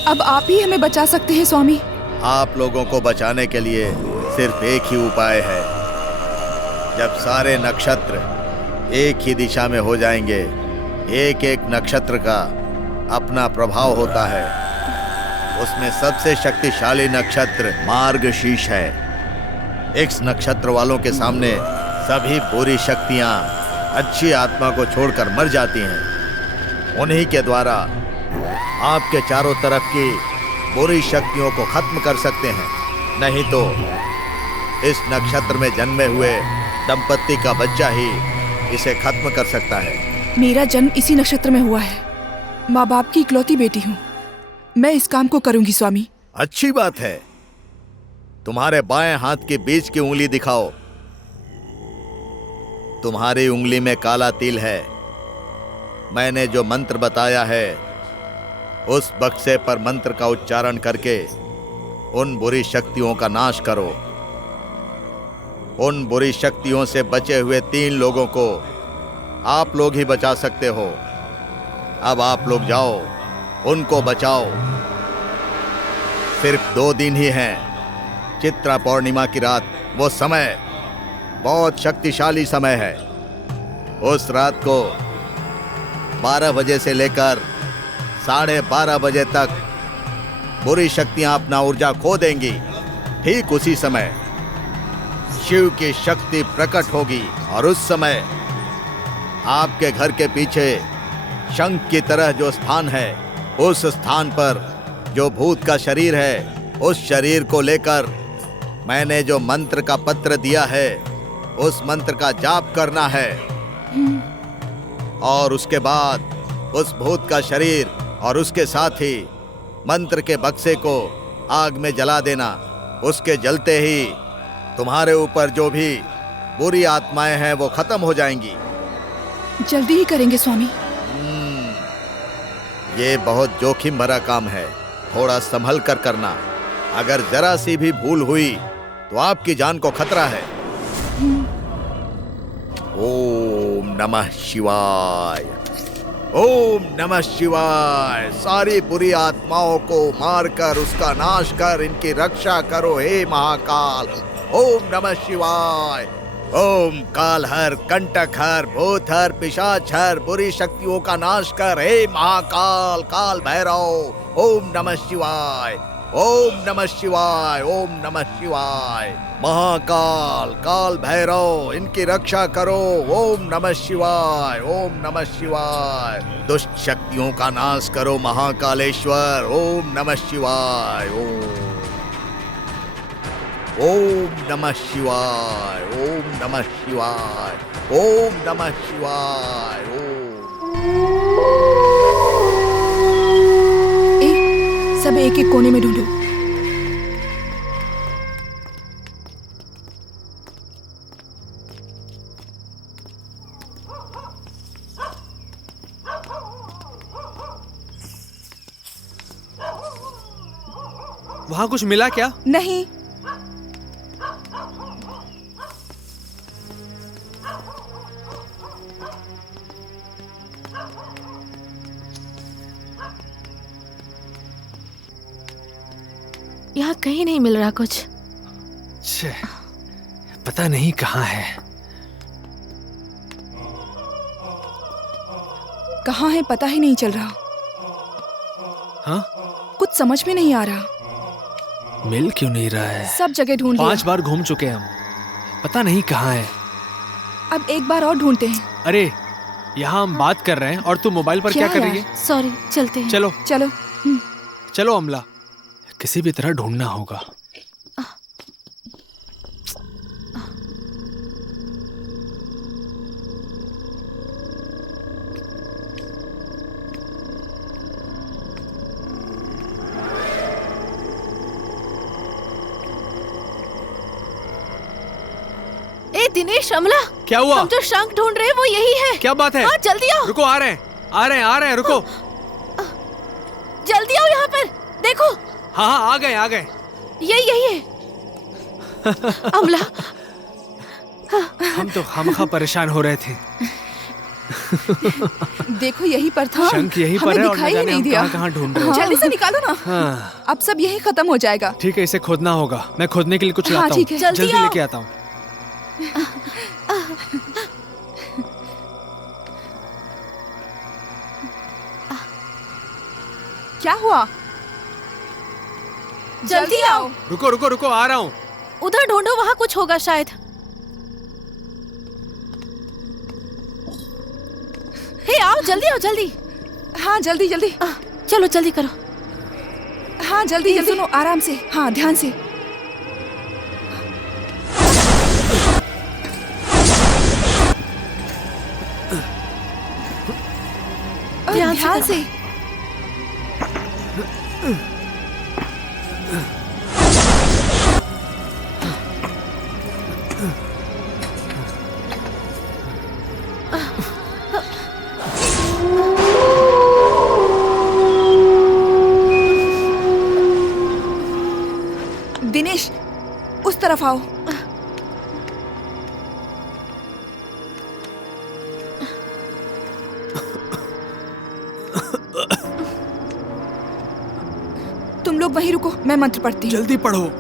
अब आप ही हमें बचा सकते हैं स्वामी। आप लोगों को बचाने के लिए सिर्फ एक ही उपाय है। जब सारे नक्षत्र एक ही दिशा में हो जाएंगे, एक एक नक्षत्र का अपना प्रभाव होता है। उसमें सबसे शक्तिशाली नक्षत्र मार्गशीर्ष है। इस नक्षत्र वालों के सामने सभी बुरी शक्तियां अच्छी आत्मा को छोड़कर मर जाती हैं। उन्हीं के द्वारा आपके चारों तरफ की बुरी शक्तियों को खत्म कर सकते हैं। नहीं तो इस नक्षत्र में जन्मे हुए दंपत्ति का बच्चा ही इसे खत्म कर सकता है। मेरा जन्म इसी नक्षत्र में हुआ है। माँ बाप की इकलौती बेटी हूँ। मैं इस काम को करूंगी स्वामी। अच्छी बात है। तुम्हारे बाएं हाथ के बीच की उंगली दिखाओ। तुम्हारी उंगली में काला तिल है। मैंने जो मंत्र बताया है उस बक्से पर मंत्र का उच्चारण करके उन बुरी शक्तियों का नाश करो। उन बुरी शक्तियों से बचे हुए 3 लोगों को आप लोग ही बचा सकते हो। अब आप लोग जाओ, उनको बचाओ। सिर्फ 2 दिन ही हैं। चित्रा पौर्णिमा की रात वो समय बहुत शक्तिशाली समय है। उस रात को 12 बजे से लेकर 12:30 बजे तक बुरी शक्तियां अपना ऊर्जा खो देंगी। ठीक उसी समय शिव की शक्ति प्रकट होगी और उस समय आपके घर के पीछे शंख की तरह जो स्थान है, उस स्थान पर जो भूत का शरीर है, उस शरीर को लेकर मैंने जो मंत्र का पत्र दिया है उस मंत्र का जाप करना है। और उसके बाद उस भूत का शरीर और उसके साथ ही मंत्र के बक्से को आग में जला देना। उसके जलते ही तुम्हारे ऊपर जो भी बुरी आत्माएं हैं वो खत्म हो जाएंगी। जल्दी ही करेंगे स्वामी। ये बहुत जोखिम भरा काम है। थोड़ा संभल कर करना। अगर जरा सी भी भूल हुई तो आपकी जान को खतरा है। ओम नमः शिवाय, ओम नमः शिवाय। सारी बुरी आत्माओं को मारकर उसका नाश कर इनकी रक्षा करो हे महाकाल। ओम नमः शिवाय। ओम कालहर, कंटकहर, भूतहर, पिशाचहर, बुरी शक्तियों का नाश कर हे महाकाल, काल भैरव। ओम नमः शिवाय, ओम नमः शिवाय, ओम नमः शिवाय। महाकाल, काल भैरव, इनकी रक्षा करो। ओम नमः शिवाय, ओम नमः शिवाय। दुष्ट शक्तियों का नाश करो महाकालेश्वर। ओम नमः शिवाय। ओम नमः शिवाय, ओम नमः शिवाय, ओम नमः शिवाय। सब एक एक कोने में ढूंढो। वहां कुछ मिला क्या? नहीं। यहाँ कहीं नहीं मिल रहा कुछ। छे, पता नहीं कहाँ है। कहाँ है पता ही नहीं चल रहा। हाँ? कुछ समझ में नहीं आ रहा। मिल क्यों नहीं रहा है? सब जगह ढूंढ लिया। 5 बार घूम चुके हम, पता नहीं कहाँ है। अब एक बार और ढूंढते हैं। अरे यहाँ हम बात कर रहे हैं और तू मोबाइल पर क्या कर रही है? सॉरी, चलते हैं। चलो चलो। चलो अमला, किसी भी तरह ढूंढना होगा। ए दिनेश, अमला, क्या हुआ? हम जो शंख ढूंढ रहे हैं वो यही है। क्या बात है? हाँ, जल्दी आओ। रुको, आ रहे हैं, आ रहे हैं, आ रहे हैं, रुको। जल्दी आओ यहाँ पर, देखो। हाँ हाँ, आ गए, आ गए। यही है। अमला, हम तो खामखा परेशान हो रहे थे। देखो यही पर था। शंख यहीं पर हमें है और न दिखाई ही जाने नहीं हम दिया। कहाँ-कहाँ ढूंढ रहे हैं। जल्दी से निकालो ना। हाँ। अब सब यही खत्म हो जाएगा। ठीक है, इसे खोदना होगा। मैं खोदने के लिए कुछ हाँ, लाता हूँ। ठीक है। जल्दी लेके आता हूँ। क्या हुआ? जल्दी आओ। रुको रुको रुको, आ रहा हूँ। उधर ढूंढो, वहाँ कुछ होगा शायद। हे आओ, जल्दी आओ, जल्दी। हाँ जल्दी जल्दी। चलो जल्दी करो। हाँ जल्दी जल्दी। सुनो आराम से। हाँ ध्यान से। ध्यान से। दिनेश, उस तरफ आओ। तुम लोग वहीं रुको, मैं मंत्र पढ़ती हूँ। जल्दी पढ़ो।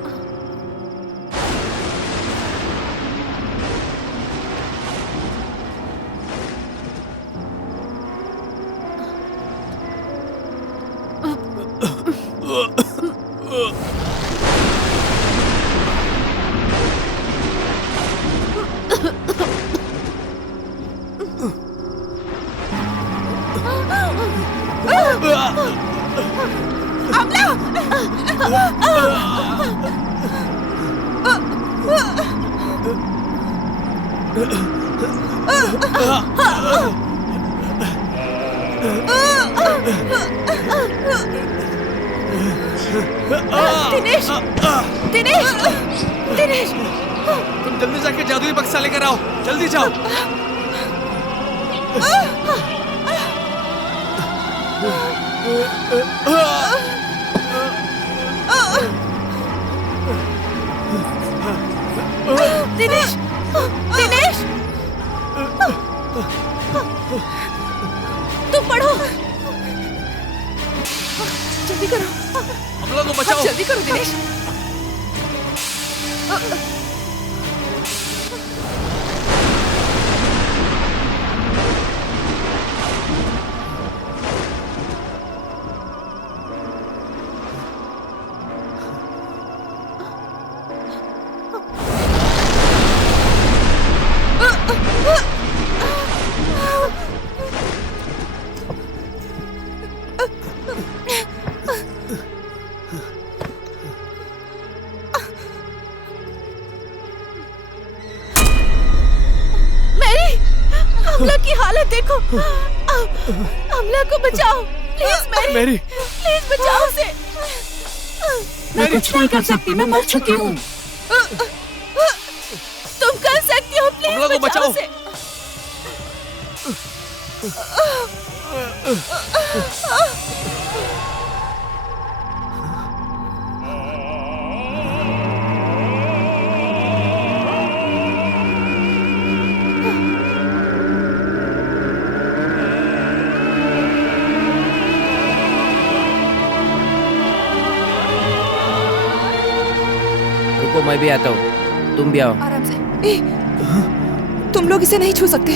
दिनेश, दिनेश, दिनेश। तुम जल्दी जाके जादुई बक्सा लेकर आओ। जल्दी जाओ। दिनेश, दिनेश, तुम पढ़ो। जल्दी करो। हम लोगों को बचाओ। जल्दी करो दिनेश। अमला की हालत देखो। अमला को बचाओ प्लीज। मेरी प्लीज बचाओ उसे। मैं कुछ नहीं कर सकती, मैं मर चुकी हूँ। तुम कर सकती हो, प्लीज अमला को बचाओ बचाओ। उसे। रुको, मैं भी आता हूँ, तुम भी आओ। आराम से। तुम लोग इसे नहीं छू सकते।